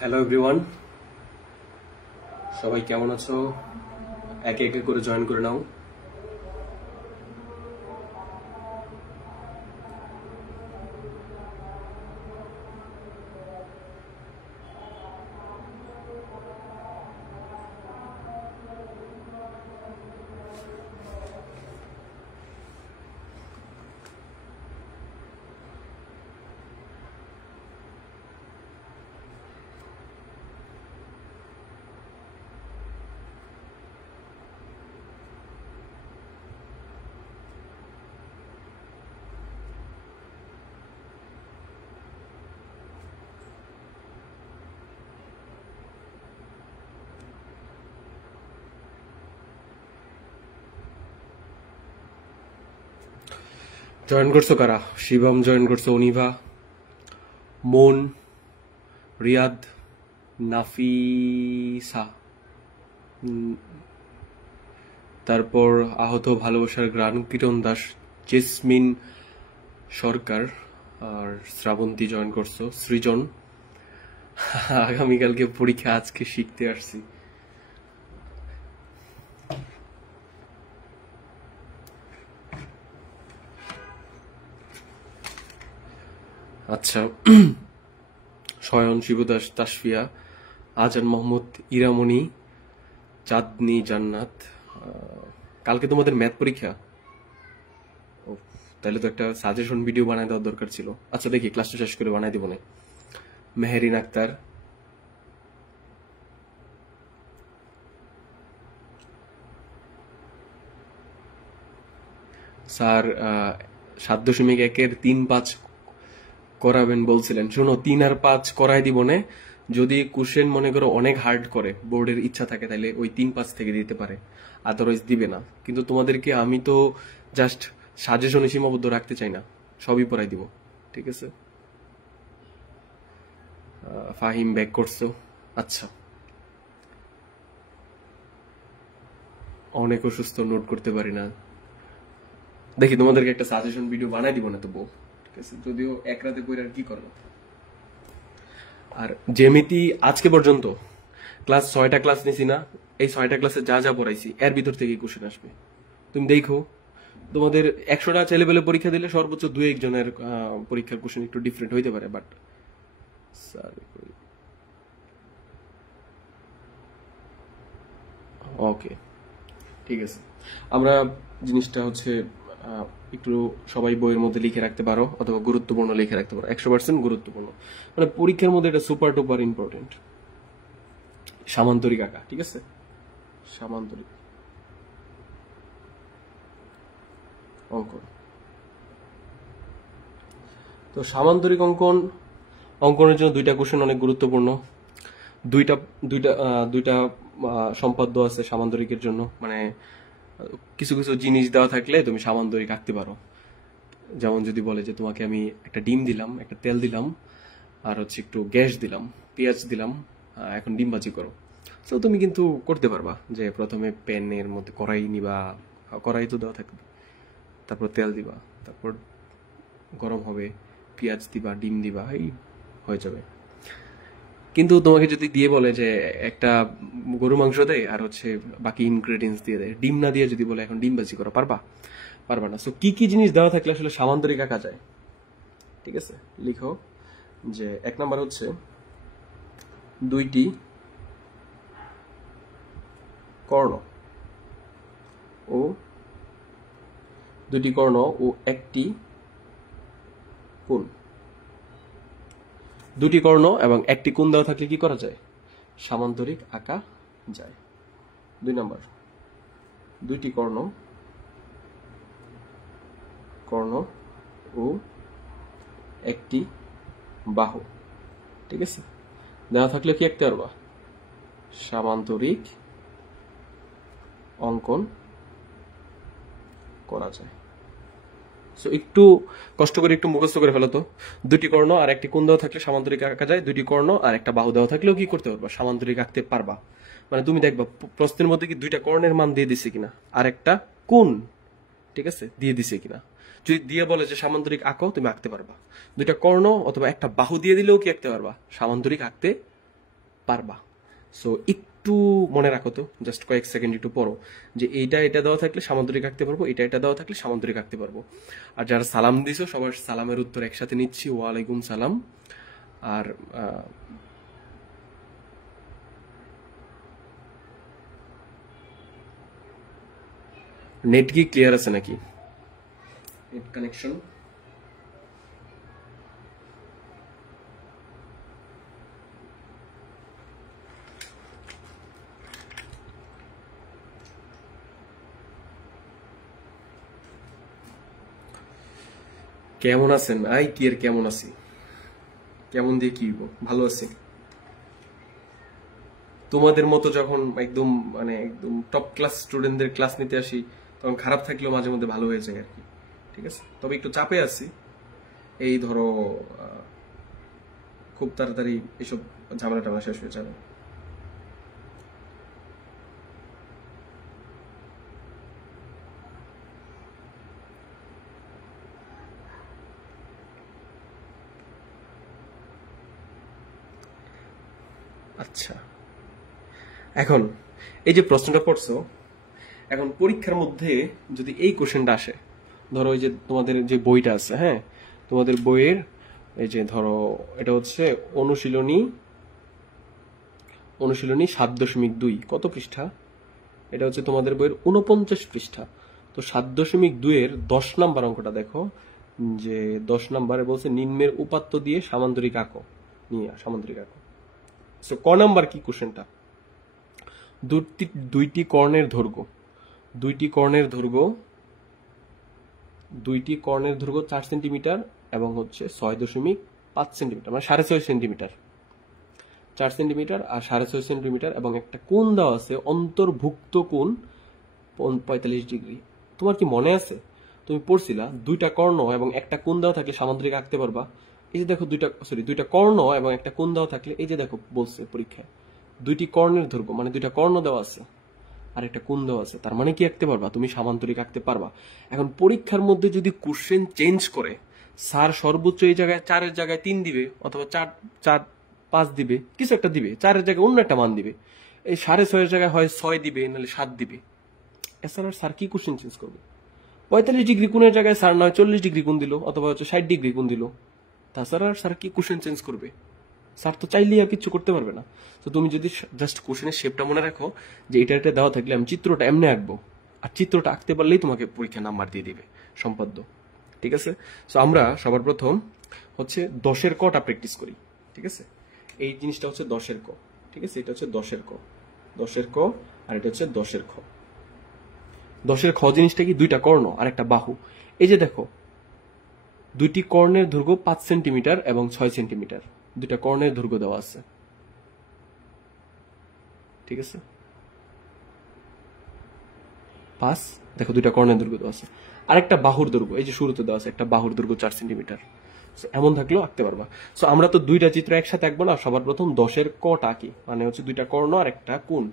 Hello everyone, সবাই কেমন আছো? একে একে করে জয়েন করে নাও। জয়েন করছো কারা? শিবম জয়েন করছো, অনিভা, মন, রিয়াদ, নাফিসা, তারপর আহত ভালোবাসার গান, কিরণ দাস, জেসমিন সরকার, আর শ্রাবন্তী জয়েন করছো, সৃজন। আগামীকালকে পরীক্ষা, আজকে শিখতে আসছি। আচ্ছা, শয়ন, শিবদাস, তাসফিয়া, আজান মোহাম্মদ, ইরামণি, চাঁদনি, জান্নাত। কালকে তোমাদের ম্যাথ পরীক্ষা? তাহলে তো একটা সাজেশন ভিডিও বানায় দেওয়ার দরকার ছিল। আচ্ছা দেখি, ক্লাসটা শেষ করে বানাই দিব না। মেহেরিন আক্তার, স্যার 7.1-এর 3-5 করাবেন বলছিলেন। শোনো, 3 আর 5 করাই দিব না। যদি কোশ্চেন মনে করো অনেক হার্ড করে, বোর্ডের ইচ্ছা থাকে, তাহলে ওই 3-5 থেকে দিতে পারে, আদারওয়াইজ দিবে না। কিন্তু তোমাদেরকে আমি তো জাস্ট সাজেশনে সীমাবদ্ধ রাখতে চাই না, সবই পড়াই দিব, ঠিক আছে? ফাহিম ব্যাক করছো? আচ্ছা, অনেক অসুস্থ, নোট করতে পারি না। দেখি তোমাদেরকে একটা সাজেশন ভিডিও বানাই দিব না তো বউ, ঠিক আছে? যদিও এক রাতে পড়ে আর কি করবো। আর জ্যামিতি আজকে পর্যন্ত ক্লাস 6টা ক্লাস নিছি না? এই 6টা ক্লাসে যা যা পড়াইছি এর ভিতর থেকে কোশ্চেন আসবে। তুমি দেখো, তোমাদের 100টা ছেলেপেলে পরীক্ষা দিলে সর্বোচ্চ 2-1 জনের পরীক্ষার কোশ্চেন একটু ডিফারেন্ট হইতে পারে, বাট ওকে, ঠিক আছে। আমরা জিনিসটা হচ্ছে একটু সবাই বইয়ের মধ্যে লিখে রাখতে পারো, অথবা গুরুত্বপূর্ণ লিখে রাখতে পারো। 100% গুরুত্বপূর্ণ, মানে পরীক্ষার মধ্যে এটা সুপার টুপার ইম্পর্টেন্ট। সামান্তরিক আঁকা, ঠিক আছে? সামান্তরিক অঙ্কন। তো সামান্তরিক অঙ্কনের জন্য 2টা কোশ্চেন অনেক গুরুত্বপূর্ণ। দুইটা দুইটা দুইটা সম্পাদ্য আছে সামান্তরিকের জন্য। মানে কিছু কিছু জিনিস দেওয়া থাকলে তুমি সামান্তরিক আঁকতে পারো। যেমন যদি বলে যে তোমাকে আমি একটা ডিম দিলাম, একটা তেল দিলাম, আর হচ্ছে একটু গ্যাস দিলাম, পেঁয়াজ দিলাম, এখন ডিম ভাজি করো। তো তুমি কিন্তু করতে পারবা যে প্রথমে প্যানের মধ্যে কড়াই নিবা, কড়াই তো দেওয়া থাকবে, তারপর তেল দিবা, তারপর গরম হবে, পেঁয়াজ দিবা, ডিম দিবা, এই হয়ে যাবে। কিন্তু তোমাকে যদি দিয়ে বলে যে একটা গরু মাংস দেয় আর হচ্ছে বাকি ইনগ্রেডিয়েন্টস দিয়ে দেয়, ডিম না দিয়ে যদি বলে এখন ডিম ভাজি করো, পারবা? পারবা না। সো কি কি জিনিস দেওয়া থাকলে আসলে সামান্তরিক আঁকা যায়, ঠিক আছে? লিখো যে 1 নাম্বার হচ্ছে 2টি কর্ণ ও 2টি কর্ণ ও 1টি কোণ। 2টি কর্ণ এবং 1টি কোণ দেওয়া থাকলে কি করা যায়? সামান্তরিক আঁকা যায়। 2 নাম্বার, 2টি কর্ণ ও 1টি বাহু, ঠিক আছে? দেওয়া থাকলে কি আঁকতে পারবা? সামান্তরিক অঙ্কন করা যায়। সো একটু কষ্ট করে একটু মুখস্থ করে ফেলো তো। 2টি কর্ণ আর 1টি কোণ দেওয়া থাকলে সামান্তরিক আঁকা যায়। 2টি কর্ণ আর একটা বাহু দেওয়া থাকলেও কি করতে পারবা? সামান্তরিক আঁকতে পারবা। মানে তুমি দেখবা প্রশ্নের মধ্যে কি 2টা কর্ণের মান দিয়ে দিছে কিনা, আর একটা কোণ ঠিক আছে, দিয়ে দিছে কিনা। যদি দিয়ে বলে যে সামান্তরিক আঁকো, তুমি আঁকতে পারবা। দুইটা কর্ণ অথবা একটা বাহু দিয়ে দিলেও কি আঁকতে পারবা, সামান্তরিক আঁকতে পারবা। সো একটু মনে রাখো তো, জাস্ট কয়েক সেকেন্ড একটু পড়ো যে এটা দেওয়া থাকলে সামান্তরিক আঁকতে পারবো, এটা দেওয়া থাকলে সামান্তরিক আঁকতে পারবো। আর যারা সালাম দিছো সবার সালামের উত্তর একসাথে নিচ্ছি, ওয়ালাইকুম সালাম। আর নেট কি ক্লিয়ার আছে নাকি, নেট কানেকশন? কেমন আছেন? আই কি আর কেমন আছি, কেমন দিয়ে কি ভালো আছি। তোমাদের মতো যখন একদম মানে একদম টপ ক্লাস স্টুডেন্টদের ক্লাস নিতে আসি, তখন খারাপ থাকলেও মাঝে মধ্যে ভালো হয়ে যায় আর কি, ঠিক আছে। তবে একটু চাপে আছি, এই ধরো খুব তাড়াতাড়ি এসব ঝামেলা টামেলা শেষ হয়ে যাবে। আচ্ছা, এখন এই যে প্রশ্নটা পড়ছো, এখন পরীক্ষার মধ্যে যদি এই কোশ্চেনটা আসে, ধরো এই যে তোমাদের যে বইটা আছে, হ্যাঁ, তোমাদের বইয়ের এই যে ধরো এটা হচ্ছে অনুশীলনী 7.2, কত পৃষ্ঠা? এটা হচ্ছে তোমাদের বইয়ের 49 পৃষ্ঠা। তো 7.2 এর 10 নাম্বার অঙ্কটা দেখো, যে 10 নাম্বারে বলছে নিম্নের উপাত্ত দিয়ে সামান্তরিক আঁকো, সামান্তরিক আঁকো। সো ক নাম্বার কি কোশ্চেনটা? দুইটি কর্ণের দৈর্ঘ্য 4 সেন্টিমিটার এবং হচ্ছে 6.5 সেন্টিমিটার, মানে 6.5 সেন্টিমিটার, 4 সেন্টিমিটার আর 6.5 সেন্টিমিটার, এবং একটা কোণ দেওয়া আছে, অন্তর্ভুক্ত কোণ 45 ডিগ্রি। তোমার কি মনে আছে তুমি পড়ছিলা দুইটা কর্ণ এবং একটা কোণ দেওয়া থাকলে সামান্তরিক আঁকতে পারবা? এই যে দেখো দুইটা কর্ণ এবং একটা কোণ দেওয়া থাকলে, এই যে দেখো বলছে পরীক্ষায় দুইটি কর্ণের দৈর্ঘ্য, মানে দুইটা কর্ণ দেওয়া আছে আর একটা কোণ দেওয়া আছে, তার মানে কি আঁকতে পারবা, তুমি সামান্তরিক আঁকতে পারবা। এখন পরীক্ষার মধ্যে যদি কোশ্চেন চেঞ্জ করে, স্যার সর্বোচ্চ এই জায়গায় 4-এর জায়গায় 3 দিবে, অথবা 4-5 দিবে, কিছু একটা দিবে, 4-এর জায়গায় অন্য একটা মান দিবে, এই 6.5-এর জায়গায় হয় 6 দিবে, নাহলে 7 দিবে, এছাড়া স্যার কি কোশ্চেন চেঞ্জ করবে? 45 ডিগ্রি কোণের জায়গায় স্যার নয় 40 ডিগ্রি কোণ দিল, অথবা হচ্ছে 60 ডিগ্রি কোণ দিল, তাছাড়া স্যার কি কোশ্চেন চেঞ্জ করবে? স্যার তো চাইলেই আর কিছু করতে পারবে না। তো তুমি যদি জাস্ট কোশ্চেনের শেপটা মনে রাখো, যে এটা দেওয়া থাকলে আমি চিত্রটা এমনি আঁকবো, আর চিত্রটা আঁকতে পারলেই তোমাকে পরীক্ষা নাম্বার দিয়ে দিবে সম্পাদ্য, ঠিক আছে। তো আমরা সবার প্রথম হচ্ছে 10-এর কটা প্র্যাকটিস করি, ঠিক আছে। এই জিনিসটা হচ্ছে 10-এর ক, ঠিক আছে, এটা হচ্ছে 10-এর ক, 10-এর ক, আর এটা হচ্ছে 10-এর খ। 10-এর খ জিনিসটা কি? দুইটা কর্ণ আর একটা বাহু। এই যে দেখো দুইটি কর্ণের দৈর্ঘ্য 5 সেন্টিমিটার এবং 6 সেন্টিমিটার, দুইটা কর্ণের দৈর্ঘ্য দেওয়া আছে, ঠিক আছে। 5, দেখো দুইটা কর্ণের দৈর্ঘ্য দেওয়া আছে, আরেকটা বাহুর দৈর্ঘ্য এই যে শুরুতে দেওয়া আছে, একটা বাহুর দৈর্ঘ্য 4 সেন্টিমিটার। এমন থাকলেও আঁকতে পারবা। সো আমরা তো দুইটা চিত্র একসাথে আঁকবো না, সবার প্রথম 10-এর কটা আঁকি, মানে হচ্ছে দুইটা কর্ণ আর একটা কোণ,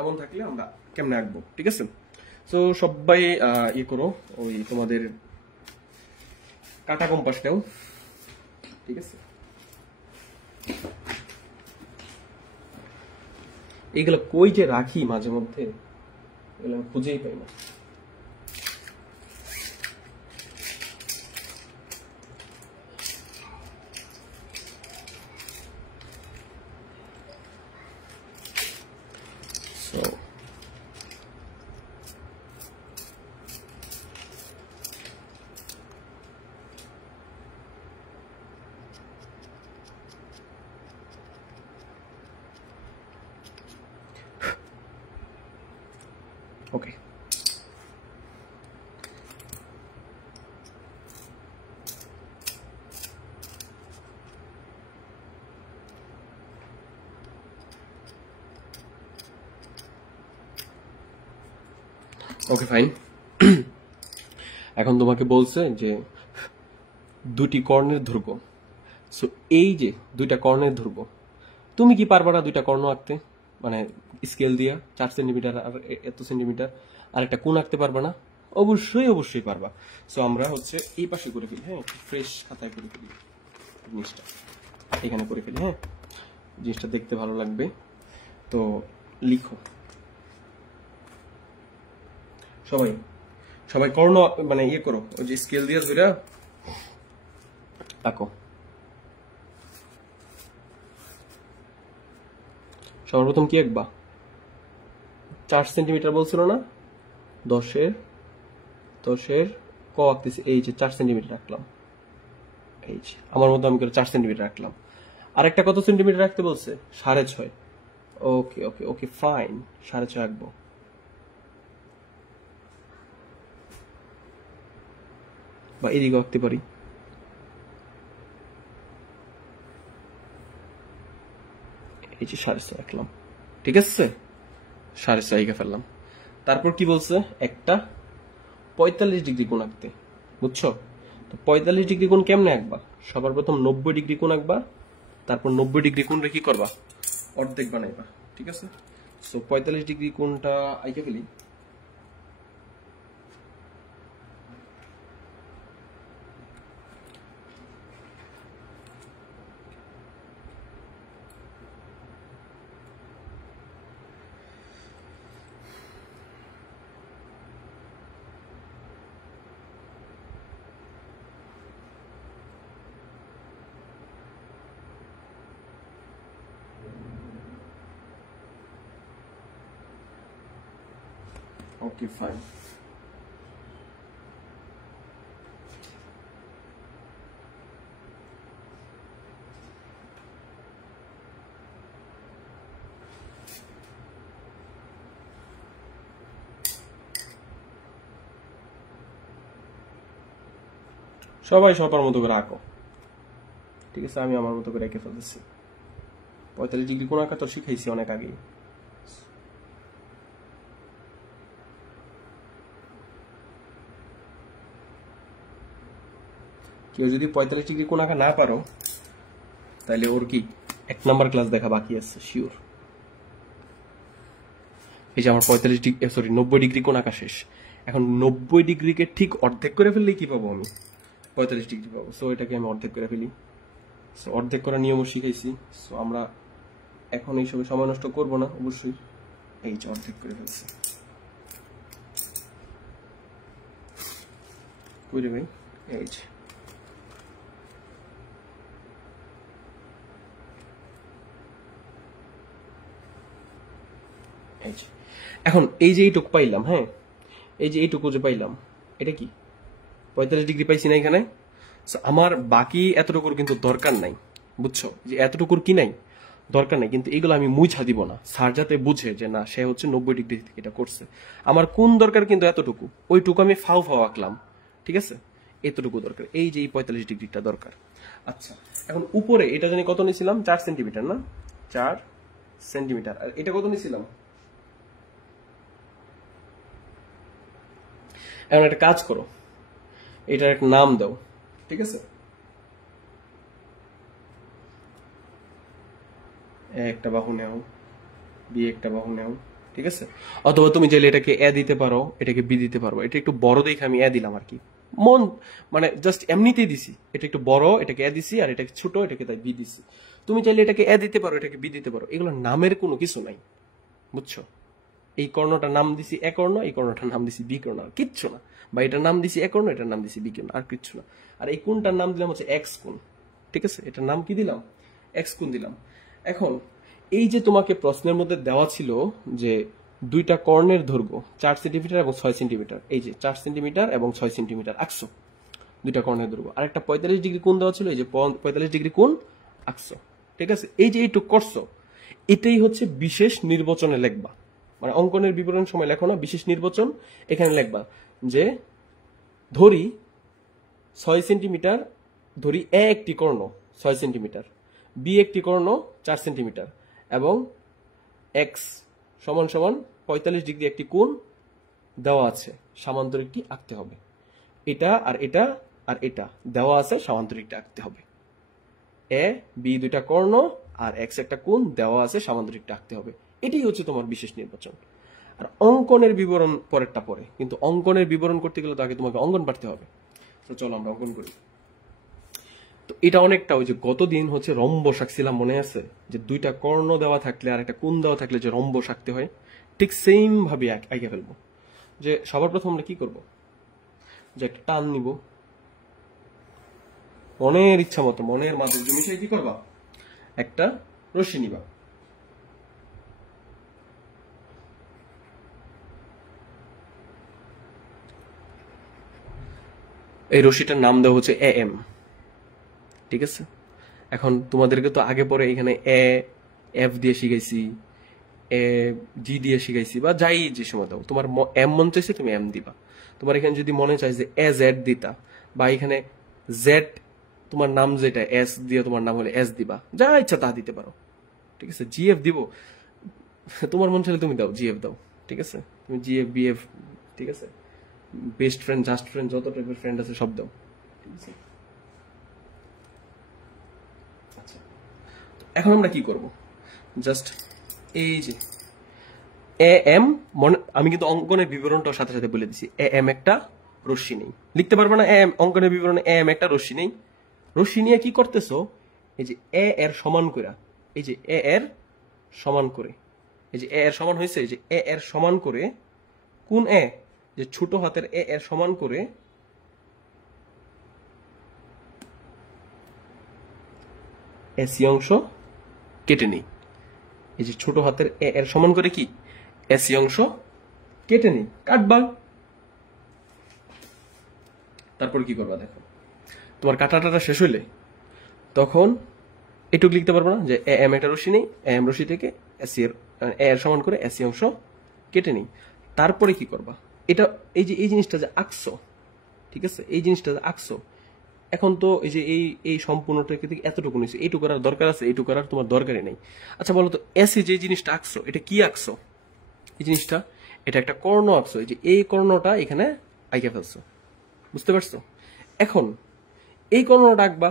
এমন থাকলে আমরা কেমনে আঁকবো, ঠিক আছে। সো সবাই ই করো, ওই তোমাদের কাটা কম্পাস নাও, ঠিক আছে। এইগুলো কই যে রাখি মাঝে মধ্যে, এগুলো আমি খুঁজেই পাই না। ওকে, ওকে ফাইন। এখন তোমাকে বলছে যে দুটি কর্ণের দৈর্ঘ্য, সো এই যে দুইটা কর্ণের দৈর্ঘ্য, তুমি কি পারবা না দুইটা কর্ণ আঁকতে, মানে স্কেল দিয়া 4 সেন্টিমিটার আর এত সেন্টিমিটার, আর একটা কোণ আঁকতে পারবা না? অবশ্যই অবশ্যই পারবা। সো আমরা হচ্ছে এই পাশে করে ফেলি, হ্যাঁ, ফ্রেশ খাতায় করে ফেলি জিনিসটা, এখানে করে ফেলি, হ্যাঁ, জিনিসটা দেখতে ভালো লাগবে। তো লিখো সবাই, সবাই কর্ণ মানে ইয়ে করো, ওই যে স্কেল দিয়ে ধরে আঁকো। সর্বপ্রথম কি আঁকবা? 4 সেন্টিমিটার বলছিল না, 10-এর ক আঁকতেছি, এই যে 4 সেন্টিমিটার রাখলাম, এই যে আমার মতো আমি করে 4 সেন্টিমিটার রাখলাম। আরেকটা কত সেন্টিমিটার রাখতে বলছে? 6.5। ওকে ওকে ওকে ফাইন, 6.5 আঁকবো। বা এদিকে আঁকতে পারি, এই যে 6.5 রাখলাম, ঠিক আছে, 6.5 এঁকে ফেললাম। তারপর কি বলছে? একটা 45 ডিগ্রি কোণ আঁকতে, বুঝছো? তো 45 ডিগ্রি কোণ কেমনে আঁকবা? সবার প্রথম 90 ডিগ্রি কোণ আঁকবা, তারপর 90 ডিগ্রি কোণ রেখে করবা অর্ধেক বানাইবা, ঠিক আছে? সো 45 ডিগ্রি কোণটা আঁকে ফেলি। Okay fine. সবাই সবার মতো করে আঁকো, ঠিক আছে? আমি আমার মতো করে এঁকে ফেলতেছি। 45 ডিগ্রি কোণ আঁকা তো শিখাইছি অনেক আগেই। কেউ যদি 45 ডিগ্রি কোণ আঁকা না পারো, তাহলে ওর কি 1 নাম্বার ক্লাস দেখা বাকি আছে শিওর। এই যে আমার 45 ডিগ্রি, সরি 90 ডিগ্রি কোণ আঁকা শেষ। এখন 90 ডিগ্রিকে ঠিক অর্ধেক করে ফেললে কি পাবো? আমি 45 ডিগ্রি পাবো। সো এটাকে আমি অর্ধেক করে ফেলি। সো অর্ধেক করার নিয়মও শিখাইছি। সো আমরা এখন এইসবে সময় নষ্ট করবো না অবশ্যই। এই যে অর্ধেক করে ফেলছি, বুঝলে ভাই? এই যে এখন এই যে এইটুকু পাইলাম, হ্যাঁ, এই যে এইটুকু যে পাইলাম, এটা কি 45 ডিগ্রি পাইছি না এখানে? আমার বাকি এতটুকুর কিন্তু দরকার নাই, বুঝছো? যে এতটুকুর কি নাই দরকার নাই, কিন্তু এগুলো আমি মুছা দিব না, স্যার যাতে বুঝে যে না সে হচ্ছে 90 ডিগ্রি থেকে এটা করছে। আমার কোন দরকার কিন্তু এতটুকু, ওইটুকু আমি ফাও ফাও আঁকলাম, ঠিক আছে? এতটুকু দরকার, এই যে এই 45 ডিগ্রিটা দরকার। আচ্ছা, এখন উপরে এটা জানি কত নিয়েছিলাম? 4 সেন্টিমিটার না? 4 সেন্টিমিটার। আর এটা কত নিয়েছিলাম? এখন একটা কাজ করো, এটার একটা নাম দাও, ঠিক আছে? একটা বাহু নেও, বি একটা বাহু নেও, ঠিক আছে? অথবা তুমি চাইলে এটাকে এ দিতে পারো, এটাকে বি দিতে পারো। এটা একটু বড় দেখে আমি এ দিলাম আর কি, মন মানে জাস্ট এমনিতেই দিছি। এটা একটু বড়, এটাকে এ দিছি, আর এটাকে ছোট, এটাকে তাই বি দিছি। তুমি চাইলে এটাকে এ দিতে পারো, এটাকে বি দিতে পারো। এগুলো নামের কোনো কিছু নাই, বুঝছো? এই কর্ণটার নাম দিছি এ কর্ণ, এই কর্ণটার নাম দিছি বি কর্ণ, আর কিচ্ছু না। বা এটার নাম দিছি এ কর্ণ, এটার নাম দিছি বি কর্ণ, আর কিচ্ছু না। আর এই কোণটার নাম দিলাম হচ্ছে এক্স কোণ, ঠিক আছে? এটার নাম কি দিলাম? এক্স কোণ দিলাম। এখন এই যে তোমাকে প্রশ্নের মধ্যে দেওয়া ছিল যে দুইটা কর্ণের দৈর্ঘ্য 4 সেন্টিমিটার এবং 6 সেন্টিমিটার, এই যে 4 সেন্টিমিটার এবং 6 সেন্টিমিটার আঁকছো দুইটা কর্ণের দৈর্ঘ্য। আর একটা 45 ডিগ্রি কোণ দেওয়া ছিল, এই যে 45 ডিগ্রি কোণ আঁকছো, ঠিক আছে? এই যে এইটুক করছো, এটাই হচ্ছে বিশেষ নির্বাচনে লিখবা। মানে অঙ্কনের বিবরণ সময় লেখো না, বিশেষ নির্বাচন, এখানে লিখবা যে ধরি 6 সেন্টিমিটার, ধরি এ একটি কর্ণ 6 সেন্টিমিটার, বি একটি কর্ণ 4 সেন্টিমিটার, এবং এক্স সমান সমান 45 ডিগ্রি একটি কোণ দেওয়া আছে, সামান্তরিকটি আঁকতে হবে। এটা আর এটা আর এটা দেওয়া আছে, সামান্তরিকটা আঁকতে হবে। এ বি দুইটা কর্ণ আর এক্স একটা কোণ দেওয়া আছে, সামান্তরিকটা আঁকতে হবে। এটাই হচ্ছে তোমার বিশেষ নির্বাচন। আর অঙ্কনের বিবরণ পরেরটা পরে, কিন্তু অঙ্কনের বিবরণ করতে গেলে তো আগে তোমাকে অঙ্কন পারতে হবে। তো চলো আমরা অঙ্কন করি। তো এটা অনেকটা ওই যে গতদিন হচ্ছে রম্বস আঁকছিলাম, মনে আছে? যে দুইটা কর্ণ দেওয়া থাকলে আর একটা কোণ দেওয়া থাকলে যে রম্বস আঁকতে হয়, ঠিক সেম ভাবে আঁকে ফেলবো। যে সবার প্রথম আমরা কি করব, যে একটা টান নিব, মনের ইচ্ছা মতো, মনের মাধ্যমে মিশিয়ে কি করবা, একটা রশ্মি নিবা। এই রশ্মিটার নাম দেওয়া হচ্ছে এম, ঠিক আছে? এখন তোমাদেরকে তো আগে পরে এখানে এফ দিয়ে শিখাইছি, এ জি দিয়ে শিখাইছি, বা যাই যে সময় দাও, তোমার এম মন চাইছে তুমি এম দিবা। তোমার এখানে যদি মনে চাই যে এ জেড দিতা, বা এখানে জেড তোমার নাম যেটা এস দিয়ে তোমার নাম হলে এস দিবা, যা ইচ্ছা তা দিতে পারো, ঠিক আছে? জিএফ দিব, তোমার মন চাইলে তুমি দাও, জিএফ দাও, ঠিক আছে? তুমি জিএফ বিএফ, ঠিক আছে? বেস্ট ফ্রেন্ড, জাস্ট ফ্রেন্ড, যত টাইপের ফ্রেন্ড আছে সব দাও, ঠিক আছে? আচ্ছা, এখন আমরা কি করব, জাস্ট এই যে এ এম, মনে আমি কিন্তু অঙ্কনের বিবরণটার সাথে সাথে বলে দিছি, এ এম একটা রশ্মি নেই, লিখতে পারবে না? এম অঙ্কনের বিবরণে এ এম একটা রশ্মি নেই। রশ্মি নিয়ে কি করতেছো, এই যে এ এর সমান করে, এই যে এ এর সমান করে, এই যে এ এর সমান হয়েছে, এই যে এ এর সমান করে, কোন এ, যে ছোট হাতের এ এর সমান করে এসি অংশ কেটে নেই। এই যে ছোট হাতের এ এর সমান করে কি এসি অংশ কেটে নেই, কাটবা। তারপর কি করবা দেখো, তোমার কাটাটা শেষ হইলে তখন এটুকু লিখতে পারবো না, যে এ এম একটা রশ্মি নেই, এ এম রশ্মি থেকে এসি এর এ এর সমান করে এসি অংশ কেটে নেই। তারপরে কি করবা, এটা এই যে এই জিনিসটা যে আঁকছো, ঠিক আছে? এই জিনিসটা যে আঁকছো, এখন তো এই যে এই সম্পূর্ণটা থেকে এতটুকু নিচ্ছে, এইটুকু করার দরকার আছে, এইটুকু করার তোমার দরকারই নেই। আচ্ছা বলো তো, এসি যে জিনিসটা আঁকছো, এটা কি আঁকছো? এই জিনিসটা, এটা একটা কর্ণ আঁকছো, এই যে এই কর্ণটা এখানে আঁকে ফেলছো, বুঝতে পারছো? এখন এই কর্ণটা আঁকবা,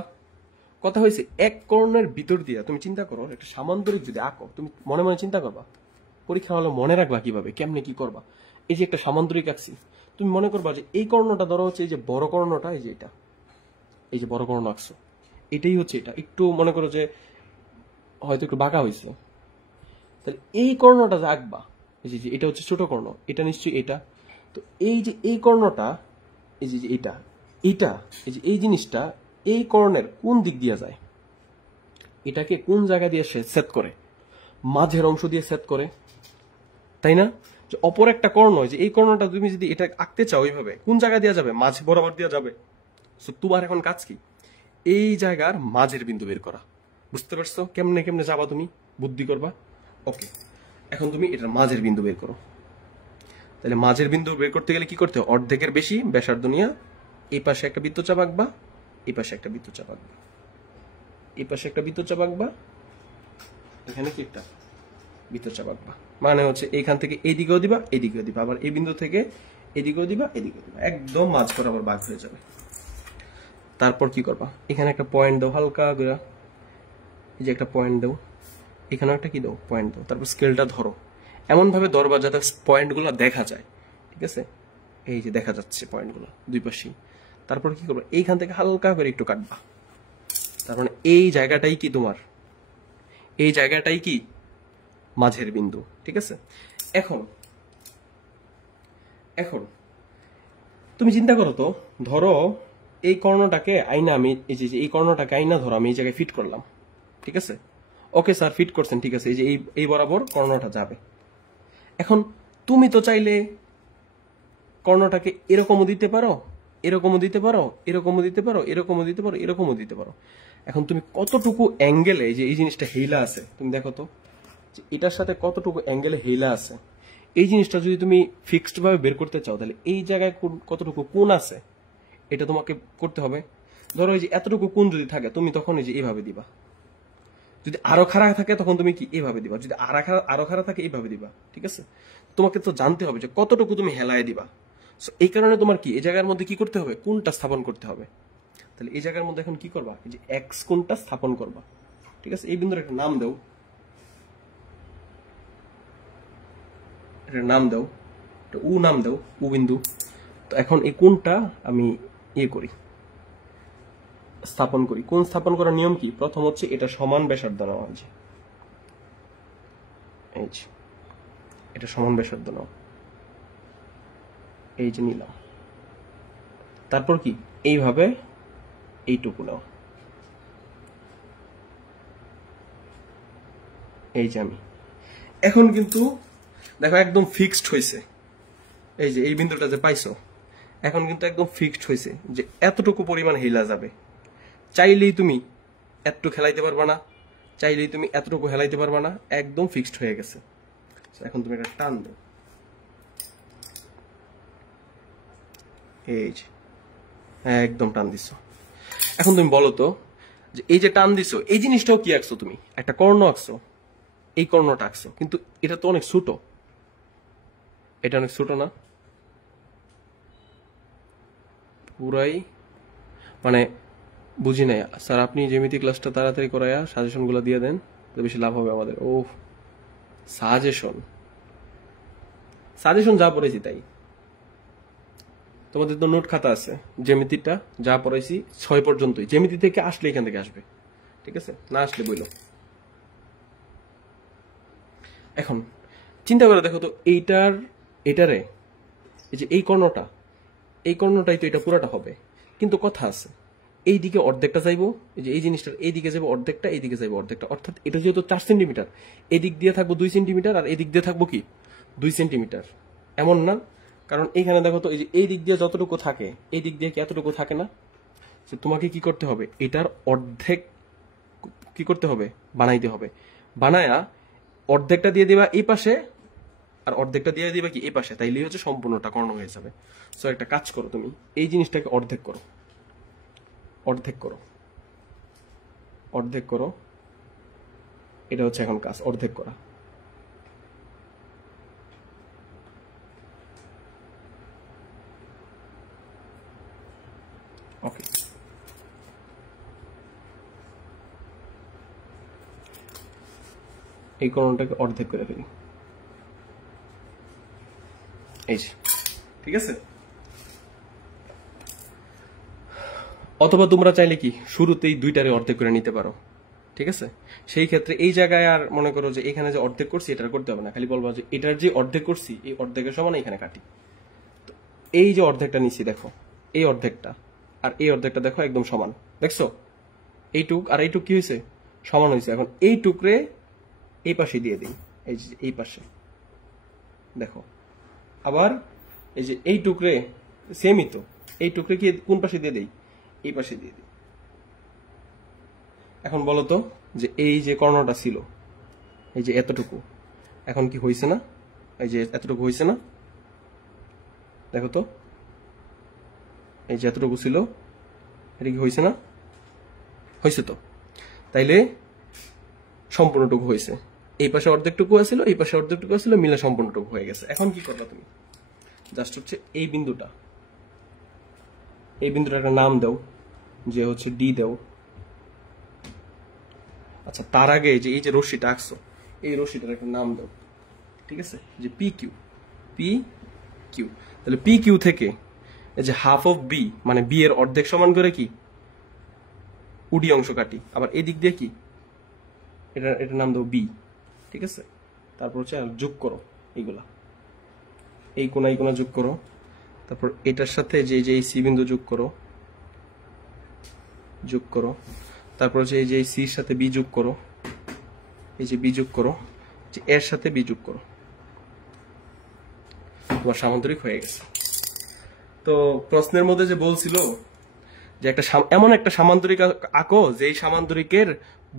কথা হয়েছে এক কর্ণের ভিতর দিয়ে, তুমি চিন্তা করো একটা সামান্তরিক যদি আঁকো, তুমি মনে মনে চিন্তা করবা, পরীক্ষা হলে মনে রাখবা কিভাবে, কেমনে কি করবা। এই যে একটা সামান্তরিক আঁকছি, তুমি মনে করবা যে এই কর্ণটা ধরো হচ্ছে এই যে বড় কর্ণটা, এই যে এটা, এই যে বড় কর্ণ আঁকছো, এটাই হচ্ছে এটা, একটু মনে করো যে হয়তো একটু বাঁকা হয়েছে, তাহলে এই কর্ণটা যে আঁকবা, এই যে এটা হচ্ছে ছোট কর্ণ, এটা নিশ্চয়ই এটা, তো এই যে এই কর্ণটা, এই যে এটা, এইটা, এই যে এই জিনিসটা এই কর্ণের কোন দিক দিয়ে যায়, এটাকে কোন জায়গা দিয়ে সেট করে, মাঝের অংশ দিয়ে সেট করে, তাই না? যে অপর একটা কর্ণ, যে এই কর্ণটা তুমি যদি এটা আঁকতে চাও ওইভাবে, কোন জায়গা দিয়ে যাবে, মাঝ বরাবর দিয়ে যাবে। সো তোমার এখন কাজ কি, এই জায়গার মাঝের বিন্দু বের করা। বুঝতে পারছো কেমনে কেমনে যাবা, তুমি বুদ্ধি করবা। ওকে, এখন তুমি এটার মাঝের বিন্দু বের করো। তাহলে মাঝের বিন্দু বের করতে গেলে কি করতে হবে, অর্ধেকের বেশি ব্যাসার্ধ নিয়ে এই পাশে একটা বৃত্তচাপ আঁকবা, এই পাশে একটা বৃত্তচাপ আঁকবা, এই পাশে একটা বৃত্তচাপ আঁকবা, এখানে কি একটা বৃত্তচাপ আঁকবা। মানে হচ্ছে এইখান থেকে এইদিকেও দিবা, এইদিকেও দিবা, আবার এই বিন্দু থেকে এদিকেও দিবা, এদিকেও দিবা, একদম মাঝ করে আবার ভাগ হয়ে যাবে। তারপর কি করবা, এখানে একটা পয়েন্ট দাও হালকা করে, এই যে একটা পয়েন্ট দাও, এখানেও একটা কি দাও, পয়েন্ট দাও। তারপর স্কেলটা ধরো, এমন ভাবে ধরবা যাতে পয়েন্টগুলো দেখা যায়, ঠিক আছে? এই যে দেখা যাচ্ছে পয়েন্টগুলো দুই পাশেই। তারপর কি করবা, এইখান থেকে হালকা করে একটু কাটবা, তার মানে এই জায়গাটাই কি তোমার, এই জায়গাটাই কি মাঝের বিন্দু, ঠিক আছে? এখন এখন তুমি চিন্তা করো তো, ধরো এই কর্ণটাকে আইনা, আমি এই যে এই কর্ণটাকে আইনা ধরো আমি এই জায়গায় ফিট করলাম, ঠিক আছে? ওকে স্যার ফিট করছেন, ঠিক আছে, এই যে এই বরাবর কর্ণটা যাবে। এখন তুমি তো চাইলে কর্ণটাকে এরকমও দিতে পারো, এরকমও দিতে পারো, এরকমও দিতে পারো, এরকমও দিতে পারো, এরকমও দিতে পারো। এখন তুমি কতটুকু অ্যাঙ্গেলে যে এই জিনিসটা হেইলা আছে, তুমি দেখো তো যে এটার সাথে কতটুকু অ্যাঙ্গেলে হেইলা আছে। এই জিনিসটা যদি তুমি ফিক্সড ভাবে বের করতে চাও, তাহলে এই জায়গায় কতটুকু কোণ আছে এটা তোমাকে করতে হবে। ধরো এই যে এতটুকু কোণ যদি থাকে, তুমি তখন এই যে এইভাবে দিবা। যদি আরো খাড়া থাকে তখন তুমি কি এইভাবে দিবা, যদি আরো খাড়া থাকে এইভাবে দিবা, ঠিক আছে? তোমাকে তো জানতে হবে যে কতটুকু তুমি হেলায় দিবা। এই কারণে তোমার কি এই জায়গার মধ্যে কি করতে হবে, কোণটা স্থাপন করতে হবে। তাহলে এই জায়গার মধ্যে এখন কি করবা, এই যে এক্স কোণটা স্থাপন করবা, ঠিক আছে? এই বিন্দুর একটা নাম দাও, এটার নাম দাও, এটা উ নাম দাও, উ বিন্দু। তো এখন এই কোণটা আমি করি, স্থাপন করি। কোণ স্থাপন করার নিয়ম কি? প্রথম হচ্ছে এটা সমান ব্যাসার্ধ নেওয়া হয়েছে, এই যে এটা সমান ব্যাসার্ধ নাও, এই যে নিলাম। তারপর কি এইভাবে এইটুকু নাও, এই যে আমি এখন কিন্তু দেখো একদম ফিক্সড হয়েছে, এই যে এই বিন্দুটা যে পাইছো এখন কিন্তু একদম ফিক্সড হয়েছে যে এতটুকু পরিমাণ হিলা যাবে। চাইলেই তুমি এতটুকু খেলাইতে পারবা না, চাইলেই তুমি এতটুকু হেলাইতে পারবা না, একদম ফিক্সড হয়ে গেছে। এখন তুমি একটা টান দাও, এই যে একদম টান দিছো। এখন তুমি বলো তো যে এই যে টান দিছো এই জিনিসটাও কি আঁকছো? তুমি একটা কর্ণ আঁকছো, এই কর্ণটা আঁকছো, কিন্তু এটা তো অনেক ছোট, এটা অনেক ছোট না? পুরাই মানে বুঝি নাই স্যার, আপনি জ্যামিতি ক্লাসটা তাড়াতাড়ি করাইয়া সাজেশন গুলো দিয়ে দেন তো বেশি লাভ হবে আমাদের। ও সাজেশন, সাজেশন যা পড়েছি তাই। তোমাদের তো নোট খাতা আছে, জ্যামিতিটা যা পড়াইছি 6 পর্যন্তই, জ্যামিতি থেকে আসলে এখান থেকে আসবে, ঠিক আছে? না আসলে বইলো। এখন চিন্তা করে দেখো তো এটারে এই যে এই কর্ণটাই তো এটা পুরাটা হবে, কিন্তু কথা আছে এই দিকে অর্ধেকটা যাইবো, এই যে এই জিনিসটার এই দিকে যাবো অর্ধেকটা, এই দিকে যাইবো অর্ধেকটা, অর্থাৎ এটা যেহেতু 4 সেন্টিমিটার, এদিক দিয়ে থাকবো 2 সেন্টিমিটার আর এদিক দিয়ে থাকবো কি 2 সেন্টিমিটার, এমন না? কারণ এইখানে দেখো তো এই যে এই দিক দিয়ে যতটুকু থাকে এই দিক দিয়ে কি এতটুকু থাকে না? তোমাকে কি করতে হবে, এটার অর্ধেক কি করতে হবে, বানাইতে হবে। বানায়া অর্ধেকটা দিয়ে দিবা এই পাশে আর অর্ধেকটা দিয়ে দিবা কি এই পাশে, তাইলেই হচ্ছে সম্পূর্ণটা কর্ণ হয়ে যাবে। সো একটা কাজ করো, তুমি এই জিনিসটাকে অর্ধেক করো, অর্ধেক করো, অর্ধেক করো, এটা হচ্ছে এখন কাজ, অর্ধেক করা। ওকে, এই কর্ণটাকে অর্ধেক করে ফেলি, এই যে, ঠিক আছে? অথবা তোমরা চাইলে কি শুরুতেই দুইটারে অর্ধেক করে নিতে পারো, ঠিক আছে? সেই ক্ষেত্রে এই জায়গায় আর মনে করো যে এখানে যে অর্ধেক করছি এটা করতে হবে না, খালি বলবো যে এটার যে অর্ধেক করছি এই অর্ধেকের সমান এখানে কাটি। তো এই যে অর্ধেকটা নিচ্ছি দেখো, এই অর্ধেকটা আর এই অর্ধেকটা দেখো একদম সমান, দেখছো? এইটুক আর এইটুক কি হয়েছে, সমান হয়েছে। এখন এই টুকরে এই পাশে দিয়ে দিই, এই যে এই পাশে দেখো, আবার এই যে এই টুকরে সেমই তো, এই টুকরে কি কোন পাশে দিয়ে দেই, এই পাশে দিয়ে দিই। এখন বলো তো যে এই যে কর্ণটা ছিল এই যে এতটুকু, এখন কি হয়েছে না? এই যে এতটুকু হয়েছে না? দেখো তো এই যে এতটুকু ছিল, এটা কি হয়েছে না? হয়েছে তো। তাইলে সম্পূর্ণটুকু হয়েছে, এই পাশে অর্ধেকটুকু আছিল, এই পাশে অর্ধেকটুকু আছিল, মিলে সম্পূর্ণটুকু হয়ে গেছে। এখন কি করবা তুমি? জাস্ট হচ্ছে এই বিন্দুটা, এই বিন্দুটা একটা নাম দাও, যে হচ্ছে ডি দাও। আচ্ছা, তার আগে যে এই যে রশ্মিটা আঁকছো এই রশ্মিটার একটা নাম দাও, ঠিক আছে? যে পি কিউ, পি কিউ। তাহলে পি কিউ থেকে এই যে হাফ অফ বি মানে বি এর অর্ধেক সমান করে কি উডি অংশ কাটি, আবার এই দিক দিয়ে কি এটা নাম দাও বি, ঠিক আছে? তারপর হচ্ছে যোগ করো এইগুলা, এই কোনা এই কোনা যোগ করো, তারপর এটার সাথে যে এই সি বিন্দু যোগ করো, যোগ করো, তারপর হচ্ছে এই যে সির সাথে বি যোগ করো, এই যে বি যোগ করো, যে এর সাথে বি যোগ করো, তোমার সামান্তরিক হয়ে গেছে। তো প্রশ্নের মধ্যে যে বলছিল যে একটা এমন একটা সামান্তরিক আঁকো যে এই সামান্তরিকের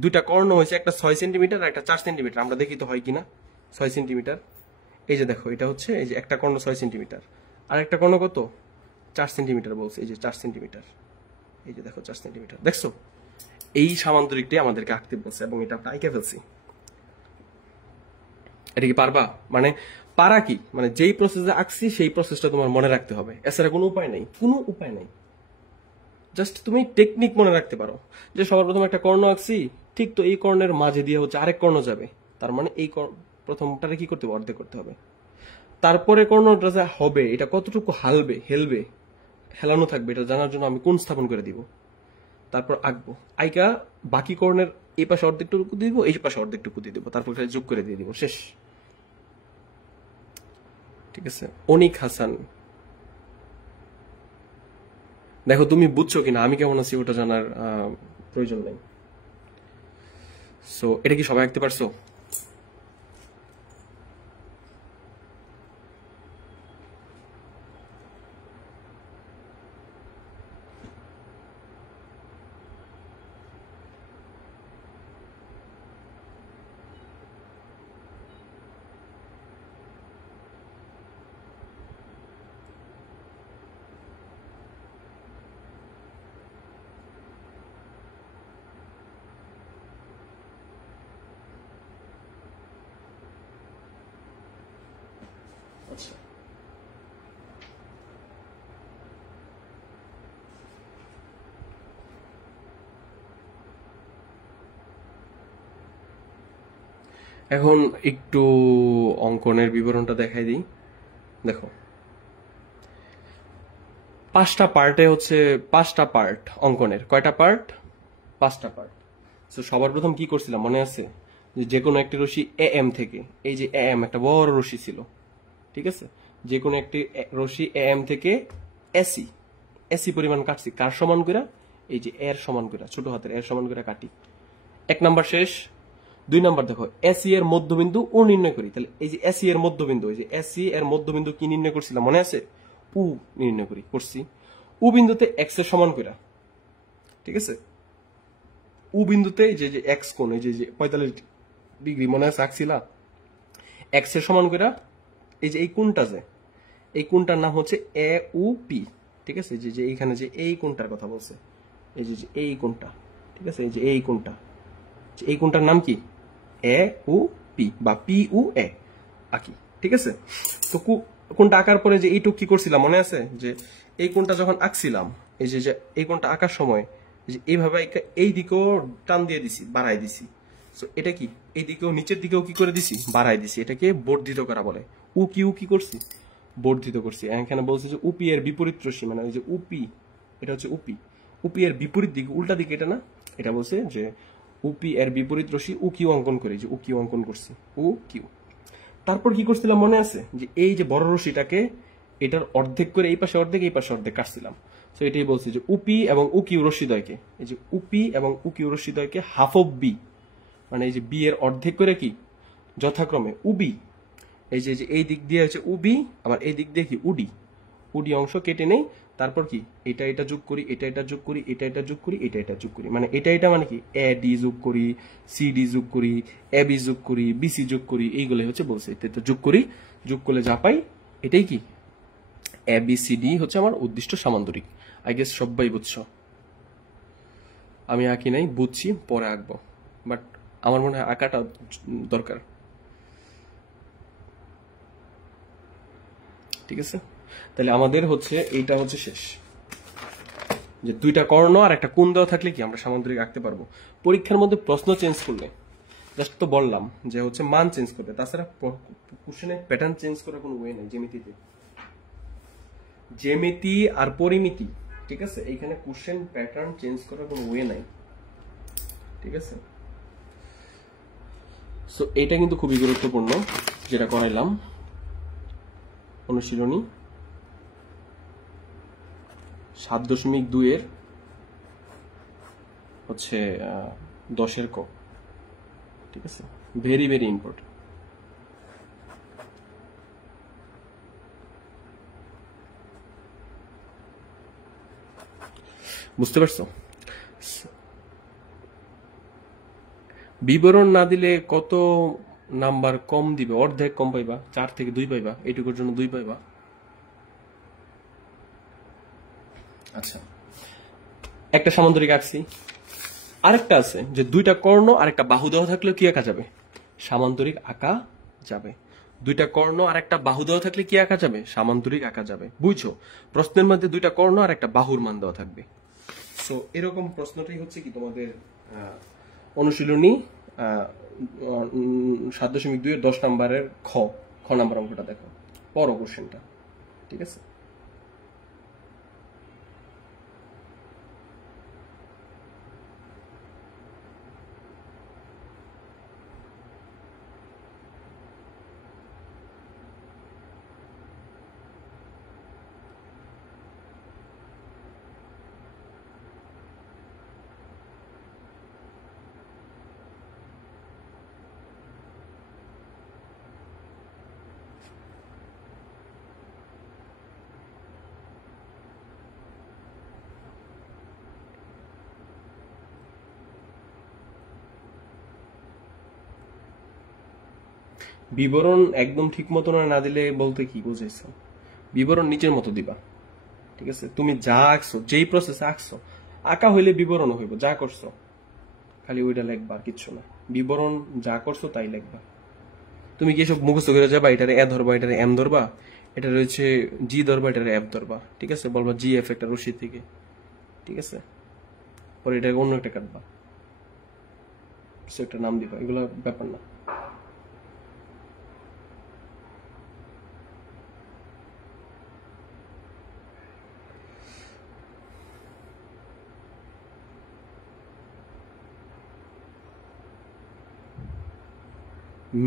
দুইটা কর্ণ হয়েছে, একটা 6 সেন্টিমিটার আর একটা 4 সেন্টিমিটার। আমরা দেখি তো হয় কিনা। 6 সেন্টিমিটার, এই যে দেখো এটা হচ্ছে এই যে একটা কর্ণ 6 সেন্টিমিটার আর একটা কর্ণ কত 4 সেন্টিমিটার বলছে, এই যে 4 সেন্টিমিটার, এই যে দেখো 4 সেন্টিমিটার, দেখছো? এই সামান্তরিকটাই আমাদেরকে আঁকতে বলছে এবং এটা আমরা আঁকে ফেলছি। এটা কি পারবা? মানে পারা কি মানে যেই প্রসেসে আঁকছি সেই প্রসেসটা তোমার মনে রাখতে হবে, এছাড়া কোনো উপায় নাই, কোনো উপায় নাই। জাস্ট তুমি টেকনিক মনে রাখতে পারো যে সবার প্রথমে একটা কর্ণ আঁকছি, ঠিক তো এই কর্ণের মাঝে দিয়ে হচ্ছে আরেক কর্ণ যাবে, তার মানে এই প্রথমটারে কি করতে হবে, অর্ধেক করতে হবে। তারপরে কর্ণটা যা হবে এটা কতটুকু হেলবে হেলানো থাকবে এটা জানার জন্য আমি কোণ স্থাপন করে দিব, তারপর আঁকবো, আইকা বাকি কর্ণের এই পাশে অর্ধেকটুকু দিয়ে দিব, এই পাশে অর্ধেকটুকু দিয়ে দিব, তারপর যোগ করে দিয়ে দিব, শেষ। ঠিক আছে। অনিক হাসান, দেখো তুমি বুঝছো কিনা আমি কেমন আছি ওটা জানার প্রয়োজন নেই। সো এটা কি সবাই আঁকতে পারছো? আচ্ছা, এখন একটু অঙ্কনের বিবরণটা দেখাই দিই। দেখো 5টা পার্টে হচ্ছে 5টা পার্ট অঙ্কনের। কয়টা পার্ট? 5টা পার্ট। তো সবার প্রথম কি করছিলাম মনে আছে? যে কোনো একটি রশ্মি এ এম থেকে, এই যে এ এম একটা বড় রশ্মি ছিল, ঠিক আছে, যে কোনো একটি রশ্মি এ এম থেকে এসি এসি পরিমাণ কাটছি, কার সমান করে? এই যে এর সমান করে, ছোট হাতের এর সমান করে কাটি। 1 নাম্বার শেষ। 2 নাম্বার দেখো এসি এর মধ্যবিন্দু ও নির্ণয় করি। তাহলে এই যে এসি এর মধ্যবিন্দু, এই যে এসি এর মধ্যবিন্দু কি নির্ণয় করছিলাম মনে আছে? উ নির্ণয় করছি। উ বিন্দুতে এক্স এর সমান করে, ঠিক আছে, উ বিন্দুতে যে যে এক্স কোণ, এই যে 45 ডিগ্রি মনে আছে আঁকছিলা, এক্স এর সমান করে এই যে এই কোণটা, যে এই কোণটার নাম হচ্ছে এ উ পি, ঠিক আছে, যে যে এইখানে যে এই কোণটার কথা বলছে, এই যে এই কোণটা, ঠিক আছে, এই যে এই কোণটা, এই কোণটার নাম কি? এ উ পি বা পি উ এ আঁকি, ঠিক আছে। তো কোণটা আঁকার পরে যে এইটুক কি করছিলাম মনে আছে? যে এই কোণটা যখন আঁকছিলাম, এই যে এই কোণটা আঁকার সময় যে এইভাবে এই দিকেও টান দিয়ে দিছি, বাড়াই দিছি। তো এটা কি এই দিকেও নিচের দিকেও কি করে দিছি? বাড়াই দিছি। এটাকে বর্ধিত করা বলে। উ কি করছি? বর্ধিত করছি। এখানে বলছে যে উপি এর বিপরীত রশ্মি, মানে ওই যে উপি, এটা হচ্ছে উপি, উপি এর বিপরীত দিকে, উল্টা দিকে এটা না, এটা বলছে যে উপি এর বিপরীত রশ্মি উ কিউ অঙ্কন করে, যে উ কিউ অঙ্কন করছি, উ কিউ। তারপর কি করছিলাম মনে আছে? যে এই যে বড় রশ্মিটাকে এটার অর্ধেক করে এই পাশে অর্ধেক এই পাশে অর্ধেক কাটছিলাম। তো এটাই বলছি যে উপি এবং উ কিউ রশ্মিদ্বয়কে, এই যে উপি এবং উ কিউ রশ্মিদ্বয়কে হাফ অফ বি, মানে এই যে বি এর অর্ধেক করে কি যথাক্রমে উবি, এই যে এই দিক দিয়ে হচ্ছে উবি, আবার এই দিক দিয়ে কি উডি, উডি অংশ কেটে নেই। তারপর কি এটা যোগ করি, এটা যোগ করি, এটা যোগ করি, এটা যোগ করি, মানে এটা মানে কি এ ডি যোগ করি, সি ডি যোগ করি, এ বি যোগ করি, বিসি যোগ করি, এইগুলো হচ্ছে বলছে। তো যোগ করি, যোগ করলে যা পাই এটাই কি এ বি সি ডি হচ্ছে আমার উদ্দিষ্ট সামান্তরিক। আই গেস সবাই বুঝছো। আমি আঁকি নাই, বুঝছি, পরে আঁকবো, বাট আমার মনে হয় আঁকাটা দরকার, ঠিক আছে। তাহলে আমাদের হচ্ছে এইটা হচ্ছে শেষ, যে 2টা কর্ণ আর একটা কোণ দেওয়া থাকলে কি আমরা সামান্তরিক আঁকতে পারবো। পরীক্ষার মধ্যে প্রশ্ন চেঞ্জ করলে, জাস্ট তো বললাম যে হচ্ছে মান চেঞ্জ করতে, তাছাড়া কোশ্চেনে প্যাটার্ন চেঞ্জ করার কোনো ওয়ে নাই। জ্যামিতি আর পরিমিতি, ঠিক আছে, এইখানে কোশ্চেন প্যাটার্ন চেঞ্জ করার কোনো ওয়ে নাই, ঠিক আছে। সো এটা কিন্তু খুবই গুরুত্বপূর্ণ যেটা করাইলাম। অনুশীলনী 7.2 এর হচ্ছে 10 ক, ঠিক আছে, ভেরি ভেরি ইম্পর্টেন্ট। বুঝতে পারছো? বিবরণ না দিলে কত নাম্বার কম দিবে? অর্ধেক কম পাইবা, 4 থেকে 2 পাইবা, এইটুকুর জন্য 2 পাইবা। আচ্ছা, একটা সামান্তরিক আঁকছি, আরেকটা আছে যে 2টা কর্ণ আর একটা বাহু দেওয়া থাকলে কি আঁকা যাবে? সামান্তরিক আঁকা যাবে। 2টা কর্ণ আর একটা বাহু দেওয়া থাকলে কি আঁকা যাবে? সামান্তরিক আঁকা যাবে। বুঝছো? প্রশ্নের মধ্যে 2টা কর্ণ আর একটা বাহুর মান দেওয়া থাকবে। সো এরকম প্রশ্নটাই হচ্ছে কি তোমাদের অনুশীলনী 7.2 এর 10 নম্বরের খ নাম্বার অঙ্কটা দেখো। পড়ো কোশ্চেনটা, ঠিক আছে? বিবরণ একদম ঠিক মতো না দিলে বলতে কি বুঝাইছো? বিবরণ নিজের মতো দিবা, ঠিক আছে? তুমি যা আঁকছো, যেই প্রসেসে আঁকছো, আঁকা হইলে বিবরণ হইব। যা করছো খালি ওইটা লিখবা, আর কিচ্ছু না। বিবরণ যা করছো তাই লিখবা। তুমি কি সব মুখস্থ করে যাবা, এটারে এ ধরবা, এটারে এম ধরবা, এটা রয়েছে জি ধরবা, এটারে এফ ধরবা, ঠিক আছে? বলবা জি এফ একটা রশি থেকে, ঠিক আছে? পরে এটাকে অন্য একটা কাটবা, একটা নাম দিবা, এগুলো ব্যাপার না।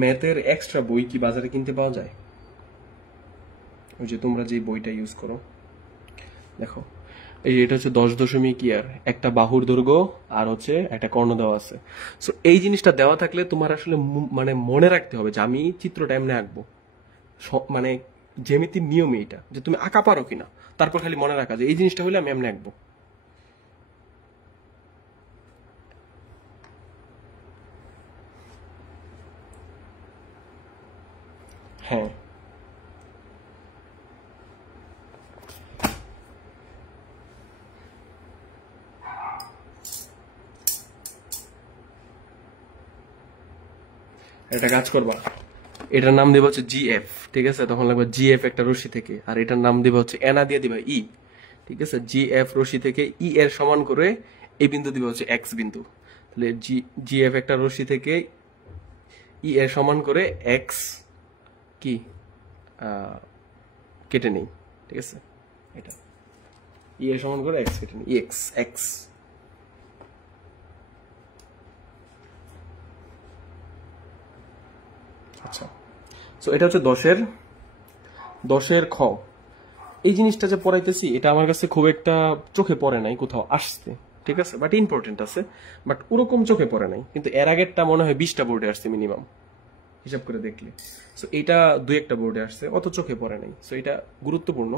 ম্যাথের এক্সট্রা বই কি বাজারে কিনতে পাওয়া যায়? ওই যে তোমরা যে বইটা ইউজ করো, দেখো এই এটা হচ্ছে 10 ইয়ার, একটা বাহুর দৈর্ঘ্য আর হচ্ছে একটা কর্ণ দেওয়া আছে। সো এই জিনিসটা দেওয়া থাকলে তোমার আসলে মানে মনে রাখতে হবে যে আমি চিত্রটা এমনি আঁকবো, মানে জ্যামিতির নিয়মে এটা, যে তুমি আঁকা পারো কিনা, তারপর খালি মনে রাখা যে এই জিনিসটা হলে আমি এমনি আঁকবো। হ্যাঁ, একটা কাজ করবা, এটার নাম দিবা হচ্ছে জিএফ, ঠিক আছে? তখন লাগবে জিএফ একটা রশি থেকে, আর এটার নাম দিবা হচ্ছে এনা দিয়ে দিবা ই, ঠিক আছে? জিএফ রশি থেকে ই এর সমান করে এই বিন্দু দিবা হচ্ছে এক্স বিন্দু। তাহলে জিএফ একটা রশি থেকে ই এর সমান করে এক্স কি কেটে নেই, ঠিক আছে? এটা ই এর সমান করে এক্স কেটে নেই, এক্স এক্স। আচ্ছা, সো এটা হচ্ছে 10-এর খ। এই জিনিসটা যে পড়াইতেছি, এটা আমার কাছে খুব একটা চোখে পড়ে নাই কোথাও আসছে, ঠিক আছে? বাট ইম্পর্টেন্ট আছে, বাট ওরকম চোখে পড়ে নাই। কিন্তু এর আগেরটা মনে হয় 20টা বোর্ডে আসছে মিনিমাম, হিসাব করে দেখলে। সো এটা 2-একটা বোর্ডে আসছে, অত চোখে পড়ে নাই। সো এটা গুরুত্বপূর্ণ।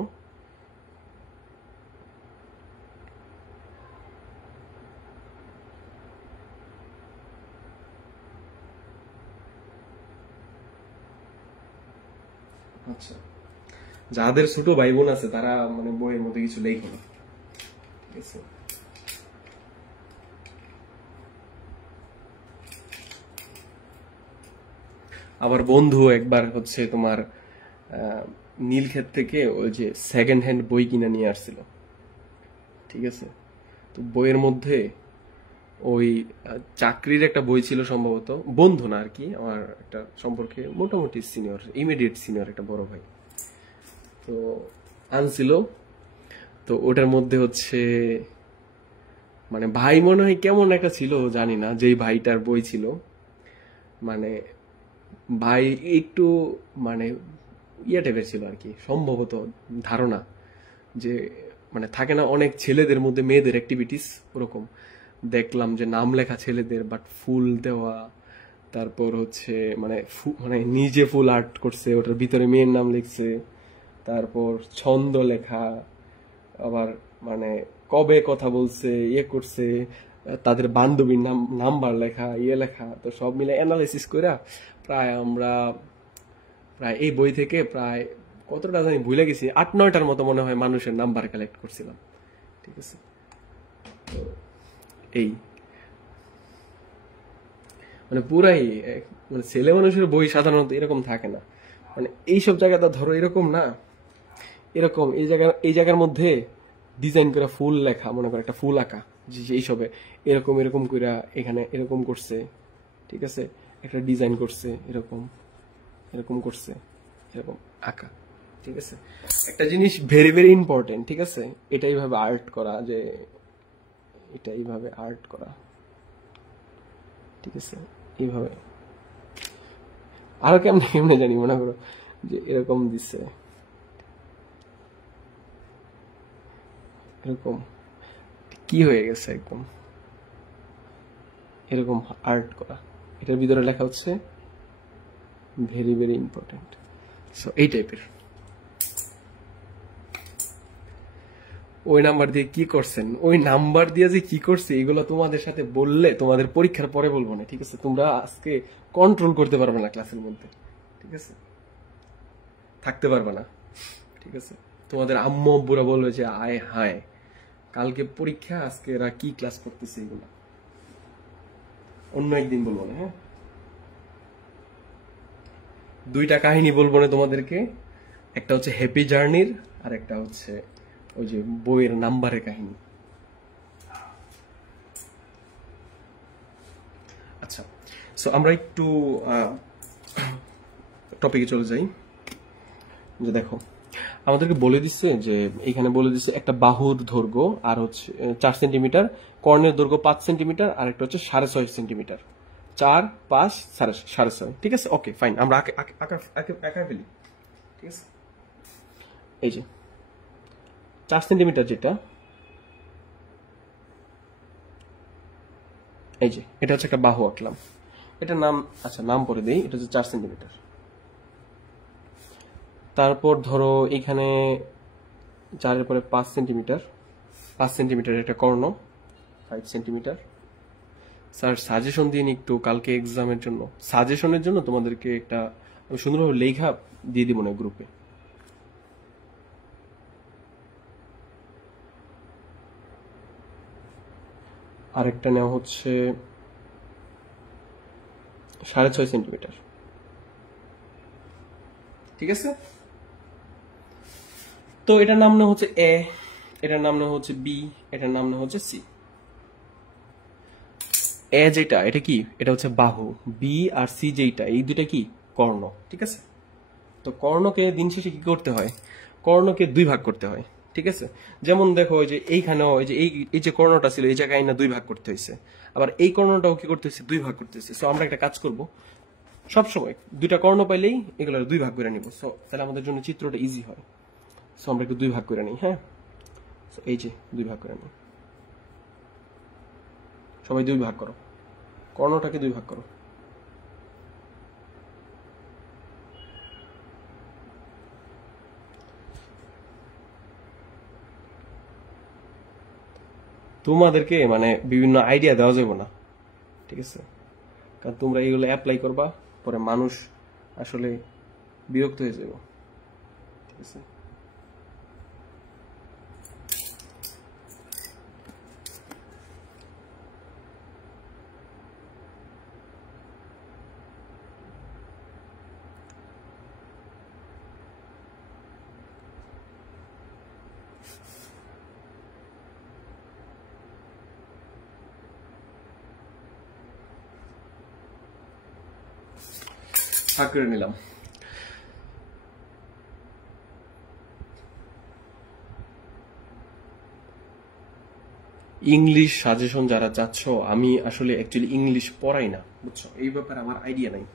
আচ্ছা, যাদের ছোট ভাই বোন আছে তারা মানে বইয়ের মধ্যে কিছু লেখো না, ঠিক আছে? আবার বন্ধু একবার হচ্ছে তোমার নীলক্ষেত থেকে ওই যে সেকেন্ড হ্যান্ড বই কিনে নিয়ে আসছিল, ঠিক আছে? তো বইয়ের মধ্যে ওই চাকরির একটা বই ছিল সম্ভবত, বন্ধু না আর কি, আমার একটা সম্পর্কে মোটামুটি সিনিয়র, ইমিডিয়েট সিনিয়র একটা বড় ভাই। তো আনছিল, তো ওটার মধ্যে হচ্ছে মানে ভাই মনে হয় কেমন একটা ছিল জানি না, যেই ভাইটার বই ছিল, মানে ভাই একটু মানে ইয়ে টাইপের ছিল আর কি, সম্ভবত ধারণা যে মানে থাকে না অনেক ছেলেদের মধ্যে মেয়েদের অ্যাক্টিভিটিস, ওরকম দেখলাম যে নাম লেখা ছেলেদের, বাট ফুল দেওয়া, তারপর হচ্ছে মানে মানে নিজে ফুল আর্ট করছে, ওটার ভিতরে মেয়ের নাম লিখছে, তারপর ছন্দ লেখা, আবার মানে কবে কথা বলছে, ইয়ে করছে, তাদের বান্ধবীর নাম নাম্বার লেখা, ইয়ে লেখা। তো সব মিলে অ্যানালাইসিস করে প্রায় আমরা প্রায় এই বই থেকে প্রায় কতটা জানি ভুলে গেছি, 8-9টার মতো মনে হয় মানুষের নাম্বার কালেক্ট করছিলাম, ঠিক আছে? তো এই মানে পুরাই মানে ছেলে মানুষের বই সাধারণত এরকম থাকে না, মানে এইসব জায়গাটা ধরো এরকম না, এরকম এই জায়গার মধ্যে ডিজাইন করে ফুল লেখা, মনে করো একটা ফুল আঁকা, যে এইসবে এরকম এরকম কইরা এখানে এরকম করছে, ঠিক আছে? একটা ডিজাইন করছে, এরকম এরকম করছে, এরকম আঁকা, ঠিক আছে, একটা জিনিস ভেরি ভেরি ইম্পর্টেন্ট, ঠিক আছে, এটা এইভাবে আর্ট করা, যে এটা এইভাবে আর্ট করা, ঠিক আছে, এইভাবে আরো কেমনে কেমনে জানি, মনে করো যে এরকম দিচ্ছে, এরকম কি হয়ে গেছে একদম এরকম আর্ট করা, এটার ভিতরে লেখা হচ্ছে ভেরি ভেরি ইম্পর্টেন্ট। সো এই টাইপের। ওই নাম্বার দিয়ে কি করছেন, ওই নাম্বার দিয়ে যে কি করছে, এগুলো তোমাদের সাথে বললে তোমাদের পরীক্ষার পরে বলবো না, ঠিক আছে, তোমরা আজকে কন্ট্রোল করতে পারবে না ক্লাসের মধ্যে, ঠিক আছে, থাকতে পারবে না, ঠিক আছে, তোমাদের আম্মু আব্বুরা বলবে যে আয় হায় কালকে পরীক্ষা, আজকে এরা কি ক্লাস করতেছে, এগুলো অন্য একদিন বলবো না। হ্যাঁ, দুইটা কাহিনী বলবো না তোমাদেরকে, একটা হচ্ছে হ্যাপি জার্নির, আর একটা হচ্ছে ওই যে বইয়ের নাম্বারের কাহিনী। আচ্ছা, সো আমরা একটু টপিকে চলে যাই। যে দেখো, আমাদেরকে বলে দিচ্ছে যে এখানে বলে দিচ্ছে একটা বাহুর দৈর্ঘ্য আর হচ্ছে 4 সেন্টিমিটার, কর্ণের দৈর্ঘ্য 5 সেন্টিমিটার, আর একটা হচ্ছে 6.5 সেন্টিমিটার। 4, 5, 6.5, ঠিক আছে, ওকে ফাইন, আমরা আঁকা ফেলি, ঠিক আছে। এই যে 4 সেন্টিমিটার যেটা, এই যে এটা হচ্ছে একটা বাহু আঁকলাম, এটার নাম, আচ্ছা নাম পরে দেই, এটা হচ্ছে 4 সেন্টিমিটার। তারপর ধরো এখানে 4-এর পরে 5 সেন্টিমিটার, 5 সেন্টিমিটার একটা কর্ণ, 5 সেন্টিমিটার। স্যার সাজেশন দিন একটু, কালকে এক্সামের জন্য সাজেশনের জন্য তোমাদেরকে একটা আমি সুন্দরভাবে লেখা দিয়ে দিব না গ্রুপে। আরেকটা নেওয়া হচ্ছে 6.5 সেন্টিমিটার, ঠিক আছে। তো এটার নাম নেওয়া হচ্ছে এ, এটার নাম নেওয়া হচ্ছে বি, এটার নাম নেওয়া হচ্ছে সি। এ যেটা, এটা কি, এটা হচ্ছে বাহু, বি আর সি যেটা, এই দুইটা কি কর্ণ, ঠিক আছে। তো কর্ণকে দিন শেষে কি করতে হয়, কর্ণকে 2 ভাগ করতে হয়, ঠিক আছে। যেমন দেখো ওই যে এইখানেও এই যে এই যে কর্ণটা ছিল, এই জায়গায় না 2 ভাগ করতে হয়েছে, আবার এই কর্ণটাও কি করতে হয়েছে, 2 ভাগ করতে হয়েছে। সো আমরা একটা কাজ করব, সবসময় 2টা কর্ণ পাইলেই এগুলো 2 ভাগ করে নিব, সো তাহলে আমাদের জন্য চিত্রটা ইজি হয়। সো আমরা একটু 2 ভাগ করে নিই। হ্যাঁ, এই যে 2 ভাগ করে নিই, সবাই 2 ভাগ করো, কর্ণটাকে 2 ভাগ করো। তোমাদেরকে মানে বিভিন্ন আইডিয়া দেওয়া যাবে না, ঠিক আছে, কারণ তোমরা এগুলো অ্যাপ্লাই করবা, পরে মানুষ আসলে বিরক্ত হয়ে যাবে, ঠিক আছে। ভাগ করে নিলাম। ইংলিশ সাজেশন যারা চাচ্ছ, আমি আসলে অ্যাকচুয়ালি ইংলিশ পড়াই না, বুঝছো, এই ব্যাপারে আমার আইডিয়া নাই।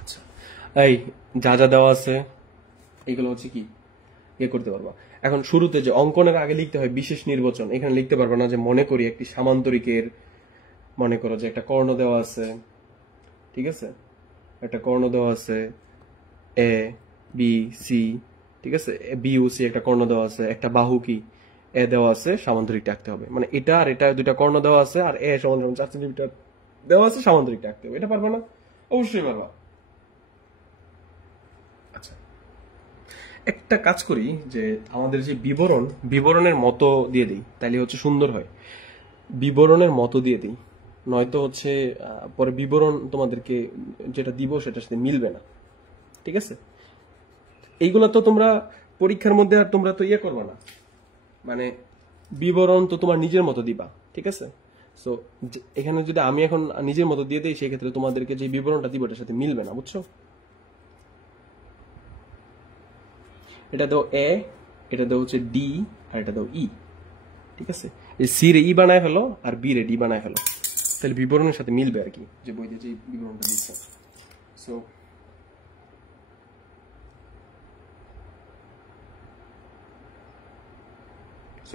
আচ্ছা, এই যা যা দেওয়া আছে এগুলো হচ্ছে কি করতে পারবা। এখন শুরুতে যে অঙ্কনের আগে লিখতে হয় বিশেষ নির্বাচন, এখানে লিখতে পারবা না যে মনে করি একটি সামান্তরিকের, মনে করো যে একটা কর্ণ দেওয়া আছে, ঠিক আছে, একটা কর্ণ দেওয়া আছে এ বি সি, ঠিক আছে, বি ও সি একটা কর্ণ দেওয়া আছে, একটা বাহু কি এ দেওয়া আছে, সামান্তরিকটা আঁকতে হবে, মানে এটা আর এটা 2টা কর্ণ দেওয়া আছে, আর এ সমান 4 সেন্টিমিটার দেওয়া আছে, সামান্তরিকটা আঁকতে হবে। এটা পারবা না? অবশ্যই পারবা। আচ্ছা, একটা কাজ করি যে আমাদের যে বিবরণের মতো দিয়ে দিই, তাইলে হচ্ছে সুন্দর হয়, বিবরণের মতো দিয়ে দিই, নয়তো হচ্ছে পরে বিবরণ তোমাদেরকে যেটা দিব সেটার সাথে মিলবে না, ঠিক আছে। এইগুলো তো তোমরা পরীক্ষার মধ্যে আর তোমরা তো করবা না, মানে বিবরণ তো তোমার নিজের মতো দিবা, ঠিক আছে। সো এখানে যদি আমি এখন নিজের মতো দিয়ে দিই, সেই ক্ষেত্রে তোমাদেরকে যে বিবরণটা দিব এটার সাথে মিলবে না, বুঝছো? এটা দাও এ, এটা দাও হচ্ছে ডি, আর এটা দাও ই। ঠিক আছে, এই সি রে ই বানায় ফেলো আর বি রে ডি বানায় ফেলো, তাহলে বিবরণের সাথে মিলবে আর কি, যে বইতে যে বিবরণটা দিচ্ছে। সো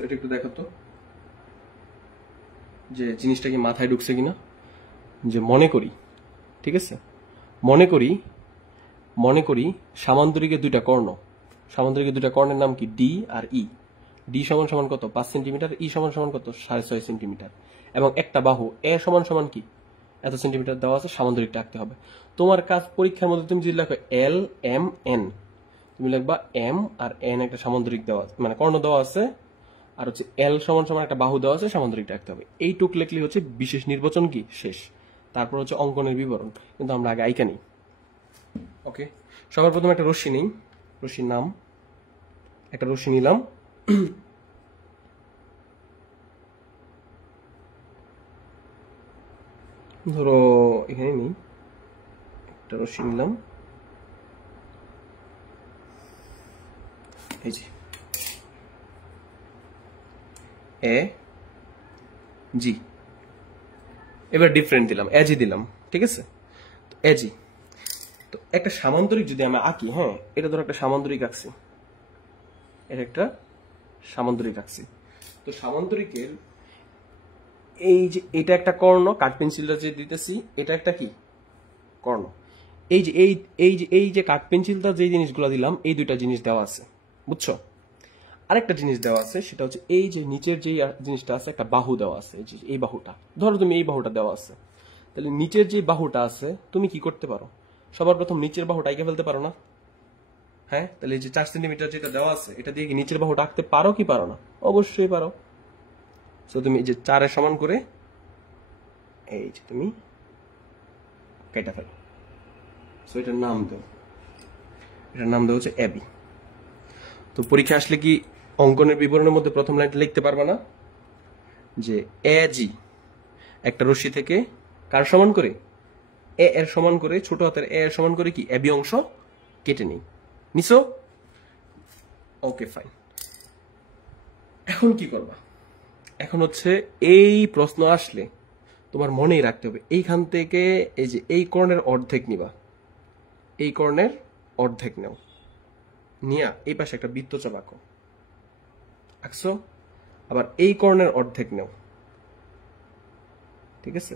এটা একটু দেখো তো যে জিনিসটা কি মাথায় ঢুকছে কিনা। যে মনে করি, ঠিক আছে, মনে করি সামান্তরিকের দুইটা কর্ণ, সামান্তরিকের দুইটা কর্ণের নাম কি ডি আর ই। ডি সমান সমান কত 5 সেন্টিমিটার, ই সমান সমান কত 6.5 সেন্টিমিটার, এবং একটা বাহু এ সমান সমান কি এত সেন্টিমিটার দেওয়া আছে, সামান্তরিকটা আঁকতে হবে। তোমার কাজ পরীক্ষার মধ্যে তুমি যদি লেখো এল এম এন, তুমি লিখবা এম আর এন একটা সামান্তরিক দেওয়া আছে, মানে কর্ণ দেওয়া আছে, আর হচ্ছে এল সমান সমান একটা বাহু দেওয়া আছে, সামান্তরিকটা আঁকতে হবে। এইটুক লেখলে হচ্ছে বিশেষ নির্বাচন কি শেষ, তারপর হচ্ছে অঙ্কনের বিবরণ। কিন্তু আমরা আগে আইকা নিই। ওকে, সবার প্রথমে একটা রশ্মি নেই, রশ্মির নাম, একটা রশ্মি নিলাম। ধরো এখানে নিই, একটা রশ্মি নিলাম, এই যে এ জি। এবার ডিফারেন্ট দিলাম, এজি দিলাম, ঠিক আছে, তো এজি। তো একটা সামান্তরিক যদি আমি আঁকি, হ্যাঁ এটা ধরো একটা সামান্তরিক আঁকছি, এটা একটা সামান্তরিক আঁকছি। তো সামান্তরিকের এই যে এটা একটা কর্ণ, কাঠ পেন্সিলটা যে দিতেছি এটা একটা কি কর্ণ। এই যে এই যে কাঠ পেন্সিলটা যে জিনিসগুলো দিলাম, এই দুইটা জিনিস দেওয়া আছে, বুঝছো? আরেকটা জিনিস দেওয়া আছে, সেটা হচ্ছে এই যে নিচের যে জিনিসটা আছে, একটা বাহু দেওয়া আছে, এই বাহুটা ধরো তুমি এই বাহুটা দেওয়া আছে, তাহলে নিচের যে বাহুটা আছে তুমি কি করতে পারো, সবার প্রথম নিচের বাহুটা এঁকে ফেলতে পারো না? হ্যাঁ, তাহলে এই যে 4 সেন্টিমিটার যেটা দেওয়া আছে, এটা দিয়ে কি নিচের বাহুটা আঁকতে পারো কি পারো না? অবশ্যই পারো। সো তুমি এই যে 4 সমান করে এই যে তুমি কেটে ফেলো। সো এটার নাম দাও, এটার নাম দেওয়া হচ্ছে এবি। তো পরীক্ষা আসলে কি অঙ্কনের বিবরণের মধ্যে প্রথম লাইনটা লিখতে পারবা না, যে এ জি একটা রশ্মি থেকে কার সমান করে, এ এর সমান করে, ছোট হাতের এ এর সমান করে কি এবি অংশ কেটে নেই, নিছো? Okay fine. এখন কি করবা? এখন হচ্ছে এই প্রশ্ন আসলে তোমার মনেই রাখতে হবে, এইখান থেকে এই যে এই কর্ণের অর্ধেক নিবা, এই কর্ণের অর্ধেক নেও, নিয়া এই পাশে একটা বৃত্তচাপ আঁকো, আঁকছো? আবার এই কর্ণের অর্ধেক নেও, ঠিক আছে,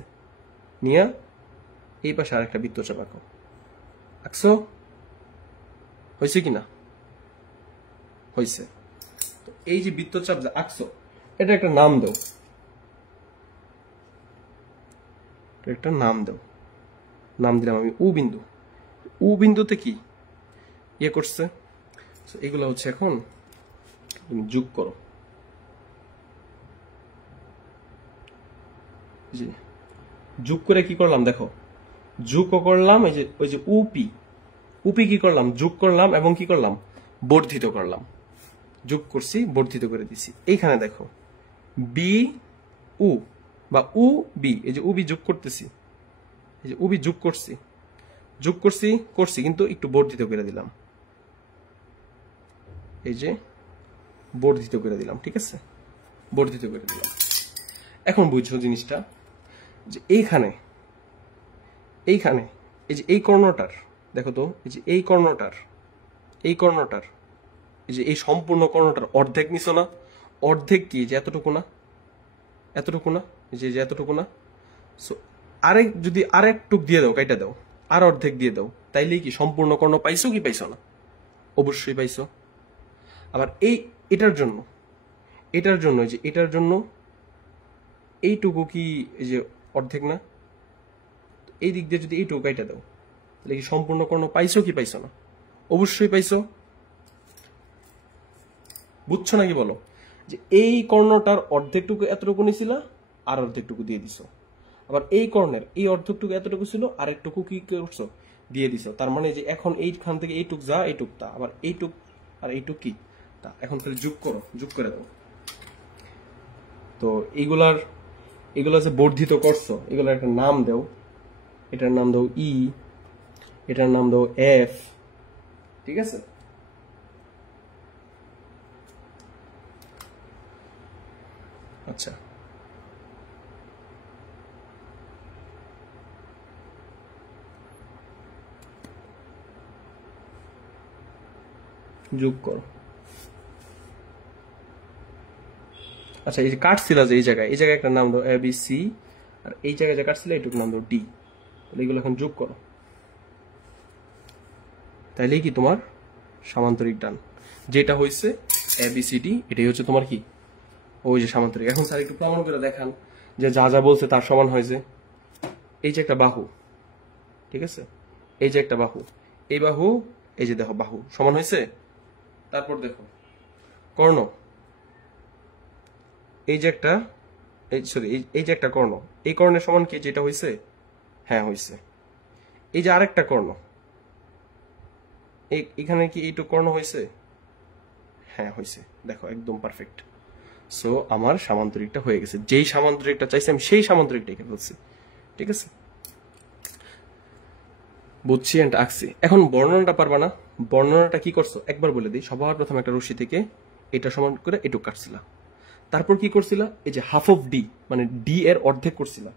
নিয়া এই পাশে আর একটা বৃত্তচাপ আঁকো, আঁকছো? হয়েছে কিনা? হয়েছে। তো এই যে বৃত্তচাপ যে আঁকছো, এটা একটা নাম দাও, একটা নাম দাও। নাম দিলাম আমি উ বিন্দু। উ বিন্দুতে কি ইয়ে করছে, এগুলো হচ্ছে এখন তুমি যোগ করো। যোগ করে কি করলাম দেখো, যোগও করলাম, এই যে ওই যে উপি, উপি কি করলাম, যোগ করলাম এবং কি করলাম, বর্ধিত করলাম, যোগ করছি বর্ধিত করে দিছি। এইখানে দেখো বি উ বা উ বি, এই যে উবি যোগ করতেছি, এই যে উবি যোগ করছি, করছি কিন্তু একটু বর্ধিত করে দিলাম, এই যে বর্ধিত করে দিলাম, ঠিক আছে, বর্ধিত করে দিলাম। এখন বুঝছো জিনিসটা, যে এইখানে এই যে এই কর্ণটার দেখো তো, এই যে এই কর্ণটার এই যে এই সম্পূর্ণ কর্ণটার অর্ধেক নিছো না? অর্ধেক কি যে এতটুকু না, এতটুকু না, যে এতটুকু না? সো আরেক যদি আরেক টুক দিয়ে দাও, কাইটা দাও, আর অর্ধেক দিয়ে দাও, তাইলেই কি সম্পূর্ণ কর্ণ পাইছো কি পাইছো না? অবশ্যই পাইছো। আবার এটার জন্য যে এটার জন্য এইটুকু কি এই যে অর্ধেক না? এই দিক দিয়ে যদি এইটুকু কাইটা দাও, তাহলে কি সম্পূর্ণ কর্ণ পাইছো কি পাইছো না? অবশ্যই পাইছো। বুঝছো নাকি বলো? যে এই কর্ণটার অর্ধেকটুকু এতটুকু নিছিল, আর অর্ধেকটুকু দিয়ে দিছো। আবার এই কর্ণের এই অর্ধেকটুকু এতটুকু ছিল, আর একটুকু কি করছো, দিয়ে দিছো। তার মানে যে এখন এইখান থেকে এইটুক যা, এইটুক তা, আবার এইটুক আর এইটুক কি তা। এখন তাহলে যোগ করো, যোগ করে দাও। তো এগুলো আছে বর্ধিত করছো, এগুলো একটা নাম দাও, এটার নাম দাও ই, এটার নাম দাও এফ, ঠিক আছে? আচ্ছা, যোগ করো। আচ্ছা, এই যে কাটছিল যে এই জায়গায় একটা নাম দাও এ বি সি, আর এই জায়গায় যে কাটছিল এইটুকু নাম দাও ডি। তাহলে এগুলো এখন যোগ করো, তাইলেই কি তোমার সামান্তরিক ডান যেটা হয়েছে এ বি সি ডি, এটাই হচ্ছে তোমার কি ওই যে সামান্তরিক। এখন স্যার একটু প্রমাণ করে দেখান যে যা যা বলছে তার সমান হয়েছে। এই যে একটা বাহু, ঠিক আছে, এই যে একটা বাহু, এই বাহু, এই যে দেখো বাহু সমান হয়েছে। তারপর দেখো কর্ণ, এই যে একটা, সরি এই যে একটা কর্ণ, এই কর্ণের সমান কি যেটা হয়েছে? হ্যাঁ হয়েছে। এই যে আরেকটা কর্ণ, এখানে কি এইটুকু কর্ণ হয়েছে? হ্যাঁ হয়েছে। দেখো একদম পারফেক্ট। সো আমার সামান্তরিকটা হয়ে গেছে, যেই সামান্তরিকটা চাইছি আমি সেই সামান্তরিকটা এঁকে ফেলছি, ঠিক আছে? বুঝছি এন্ড আঁকছি। এখন বর্ণনাটা পারবা না? বর্ণনাটা কি করছো একবার বলে দিই। সবার প্রথম একটা রশ্মি থেকে এটা সমান করে এটুক কাটছিলা, তারপর কি করছিলা? এই যে হাফ অফ ডি, মানে ডি এর অর্ধেক করছিলা,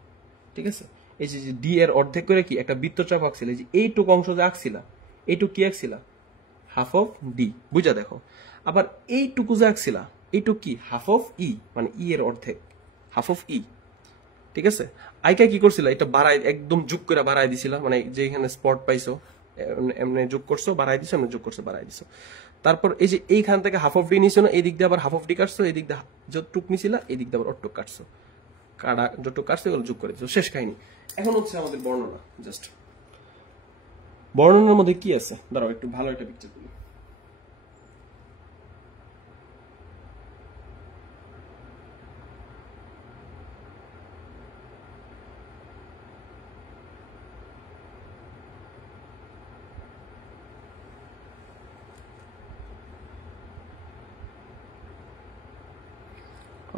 ঠিক আছে? এই যে ডি এর অর্ধেক করে কি একটা বৃত্তচাপ আঁকছিলা, এই যে এইটুক অংশ যে আঁকছিলা, এইটুক কি আঁকছিলা? Half of D. বুঝা দেখো। আবার এইটুকু যে আঁকছিলা, এইটুক কি? হাফ অফ ই, মানে ই এর অর্ধেক, হাফ অফ ই, ঠিক আছে? আইকা কি করছিল? এটা বাড়াই, একদম যোগ করে বাড়াই দিছিল, মানে যে এখানে স্পট পাইছো এমনি যোগ করছো, বাড়াই দিছো, এমনি যোগ করছো, বাড়াই দিছো। তারপর এই যে এইখান থেকে হাফ অফ ডি নিছো না, এই দিক দিয়ে আবার হাফ অফ ডি কাটছো, এই দিক দিয়ে যতটুক নিছিলা এই দিক দিয়ে আবার অটুক কাটছো, কাটা যতটুক কাটছো এগুলো যোগ করে দিছো, শেষ কাহিনী। এখন হচ্ছে আমাদের বর্ণনা। জাস্ট বর্ণনার মধ্যে কি আছে দাঁড়াও একটু ভালো একটা পিকচার তুলি।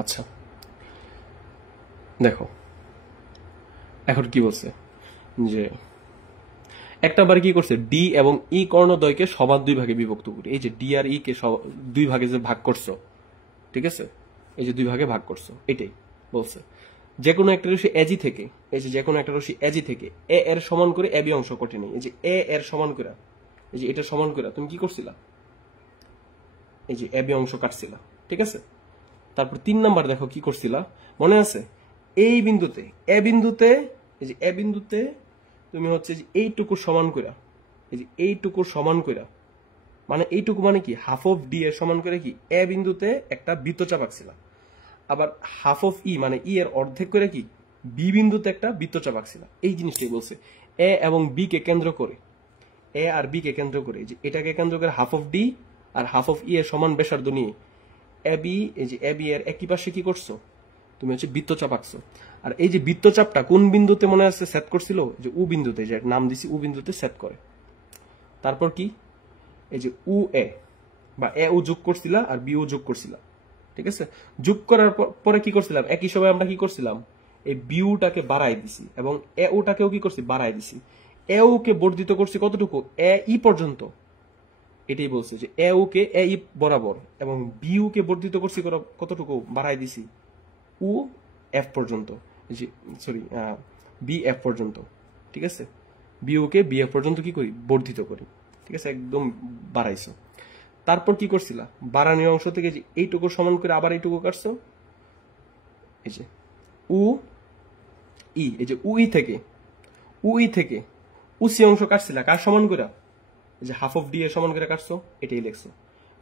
আচ্ছা দেখো এখন কি বলছে যে একটা বার কি করছে, ডি এবং ই কর্ণদ্বয়কে সবার দুই ভাগে বিভক্ত করি। এই যে ডি আর ই কে দুই ভাগে যে ভাগ করছো, ঠিক আছে, এই যে দুই ভাগে ভাগ করছো, এটাই বলছে। যে কোনো একটা রশ্মি এজি থেকে, এই যে কোনো একটা রশ্মি এজি থেকে এ এর সমান করে এবি অংশ কটে নেই, এই যে এ এর সমান করে, এই যে এটা সমান করে তুমি কি করছিলা? এই যে এবি অংশ কাটছিলা, ঠিক আছে? তারপর 3 নাম্বার দেখো কি করছিলা, মনে আছে? এই বিন্দুতে, এ বিন্দুতে, এই যে এ বিন্দুতে তুমি হচ্ছে যে এইটুকু সমান কইরা, এই যে এইটুকু সমান কইরা, মানে এইটুকু মানে কি হাফ অফ ডি এর সমান করে কি এ বিন্দুতে একটা বৃত্তচাপ আঁকছিলা। আবার হাফ অফ ই মানে ই এর অর্ধেক করে কি বি বিন্দুতে একটা বৃত্তচাপ আঁকছিলা। এই জিনিসটাই বলছে। এ এবং বি কে কেন্দ্র করে, এ আর বি কে কেন্দ্র করে, যে এটাকে কেন্দ্র করে হাফ অফ ডি আর হাফ অফ ই এর সমান ব্যাসার্ধ নিয়ে এ বি, এই যে এ বি এর একই পাশে কি করছো? তুমি হচ্ছে বৃত্তচাপ আঁকছো। আর এই যে বৃত্তচাপটা কোন বিন্দুতে মনে আছে সেট করছিল? যে উ বিন্দুতে, যে নাম দিছি উ বিন্দুতে সেট করে। তারপর কি এই যে উ এ বা এ উ যোগ করছিলা আর বি উ যোগ করছিলা, ঠিক আছে? যোগ করার পরে কি করছিলাম? একই সময় আমরা কি করছিলাম? এই বিউটাকে বাড়াই দিছি এবং এ উটাকেও কি করছি? বাড়াই দিছি। এ উ কে বর্ধিত করছি কতটুকু? এ ই পর্যন্ত। এটাই বলছি যে এ উ কে এ ই বরাবর, এবং বি উ কে বর্ধিত করছি কতটুকু? বাড়াই দিছি উ এফ পর্যন্ত, যে সরি বি এফ পর্যন্ত, ঠিক আছে? বি উ কে বি এফ পর্যন্ত কি করি? বর্ধিত করি, ঠিক আছে? একদম বাড়াইছো। তারপর কি করছিলা? বাড়ানোর অংশ থেকে যে এইটুকু সমান করে আবার এইটুকু কাটছো, এই যে উ ই, এই যে ই থেকে উসি অংশ কাটছিলা কার সমান করে? এই যে হাফ অফ ডি এর সমান করে কাটছো, এটাই লিখছো।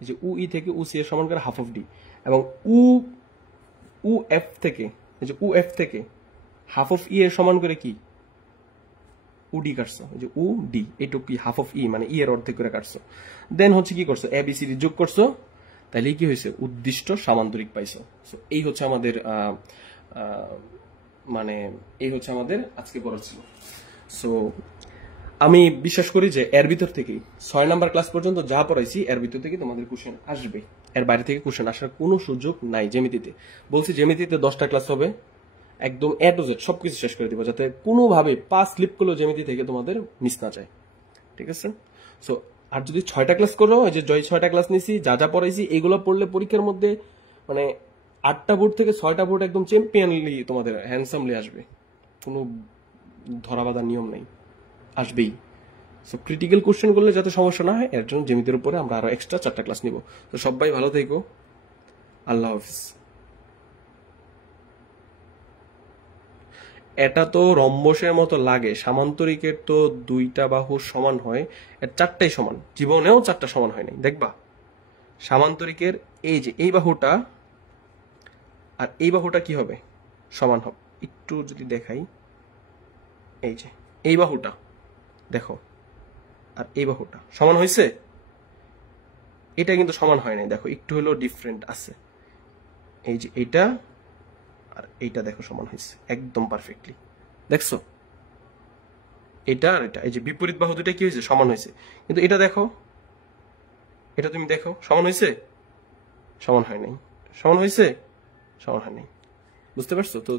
এই যে ই থেকে উসি এর সমান করে হাফ অফ ডি, এবং উ এফ থেকে, এই যে উ এফ থেকে হাফ অফ ই এর সমান করে কি? উ ডি কাটছো, এই যে উ ডি, এইটুকু কি হাফ অফ ই মানে ই এর অর্ধেক করে কাটছো। দেন হচ্ছে কি করছো? এ বি সি ডি যোগ করছো, তাহলে কি হয়েছে? উদ্দিষ্ট সামান্তরিক পাইছো। সো এই হচ্ছে আমাদের মানে এই হচ্ছে আমাদের আজকে পড়া ছিল। সো আমি বিশ্বাস করি যে এর ভিতর থেকেই 6 নাম্বার ক্লাস পর্যন্ত যা পড়াইছি এর ভিতর থেকে তোমাদের কোশ্চেন আসবে, এর বাইরে থেকে কোশ্চেন আসার কোনো সুযোগ নাই। জ্যামিতিতে বলছি, জ্যামিতিতে 10টা ক্লাস হবে, একদম এ টু জেড সবকিছু শেষ করে দিব, যাতে কোনোভাবে পা স্লিপ করলেও জ্যামিতি থেকে তোমাদের মিস না যায়। ঠিক আছে? সো আর যদি 6টা ক্লাস করো, এই যে জয় 6টা ক্লাস নিছি, যা যা পড়াইছি এগুলো পড়লে পরীক্ষার মধ্যে মানে 8টা বোর্ড থেকে 6টা বোর্ড একদম চ্যাম্পিয়নলি তোমাদের হ্যান্ডসামলি আসবে, কোনো ধরাবাঁধা নিয়ম নেই, আসবেই। সো ক্রিটিক্যাল কোশ্চেন করলে যাতে সমস্যা না হয় এর জন্য জ্যামিতির উপরে আমরা আরো এক্সট্রা 4টা ক্লাস নিব। তো সবাই ভালো থেকো, আল্লাহ হাফিজ। এটা তো রম্বসের মতো লাগে, সামান্তরিকের তো 2টা বাহু সমান হয়, এর 4টাই সমান, জীবনেও 4টা সমান হয় নাই, দেখবা সামান্তরিকের এই যে এই বাহুটা আর এই বাহুটা কি হবে, সমান হবে। একটু যদি দেখাই, এই যে এই বাহুটা দেখো আর এই বাহুটা সমান হয়েছে, এটা কিন্তু সমান হয় নাই, দেখো একটু হলেও ডিফারেন্ট আছে। এই যে এইটা আর এইটা দেখো সমান হয়েছে একদম পারফেক্টলি, দেখছো এটা আর এটা, এই যে বিপরীত বাহু দুটা কি হয়েছে, সমান হয়েছে। কিন্তু এটা দেখো, এটা তুমি দেখো সমান হয়েছে, সমান হয় নাই, সমান হয়েছে, সমান হয় নাই। বুঝতে পারছো? তো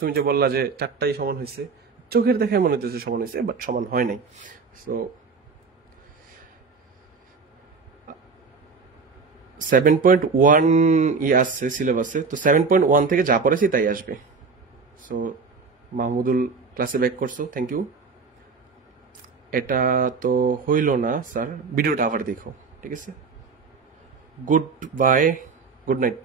তুমি যে বললা যে 4টাই সমান হয়েছে, চোখের দেখায় মনে হচ্ছে সমান হয়েছে, বাট সমান হয় নাই। সো 7.1 আছে সিলেবাসে, তো 7.1 থেকে যা পড়েছি তাই আসবে। সো মাহমুদুল ক্লাসে ব্যাক করছো, থ্যাংক ইউ। এটা তো হইল না স্যার, ভিডিওটা আবার দেখো, ঠিক আছে? Good bye, good night.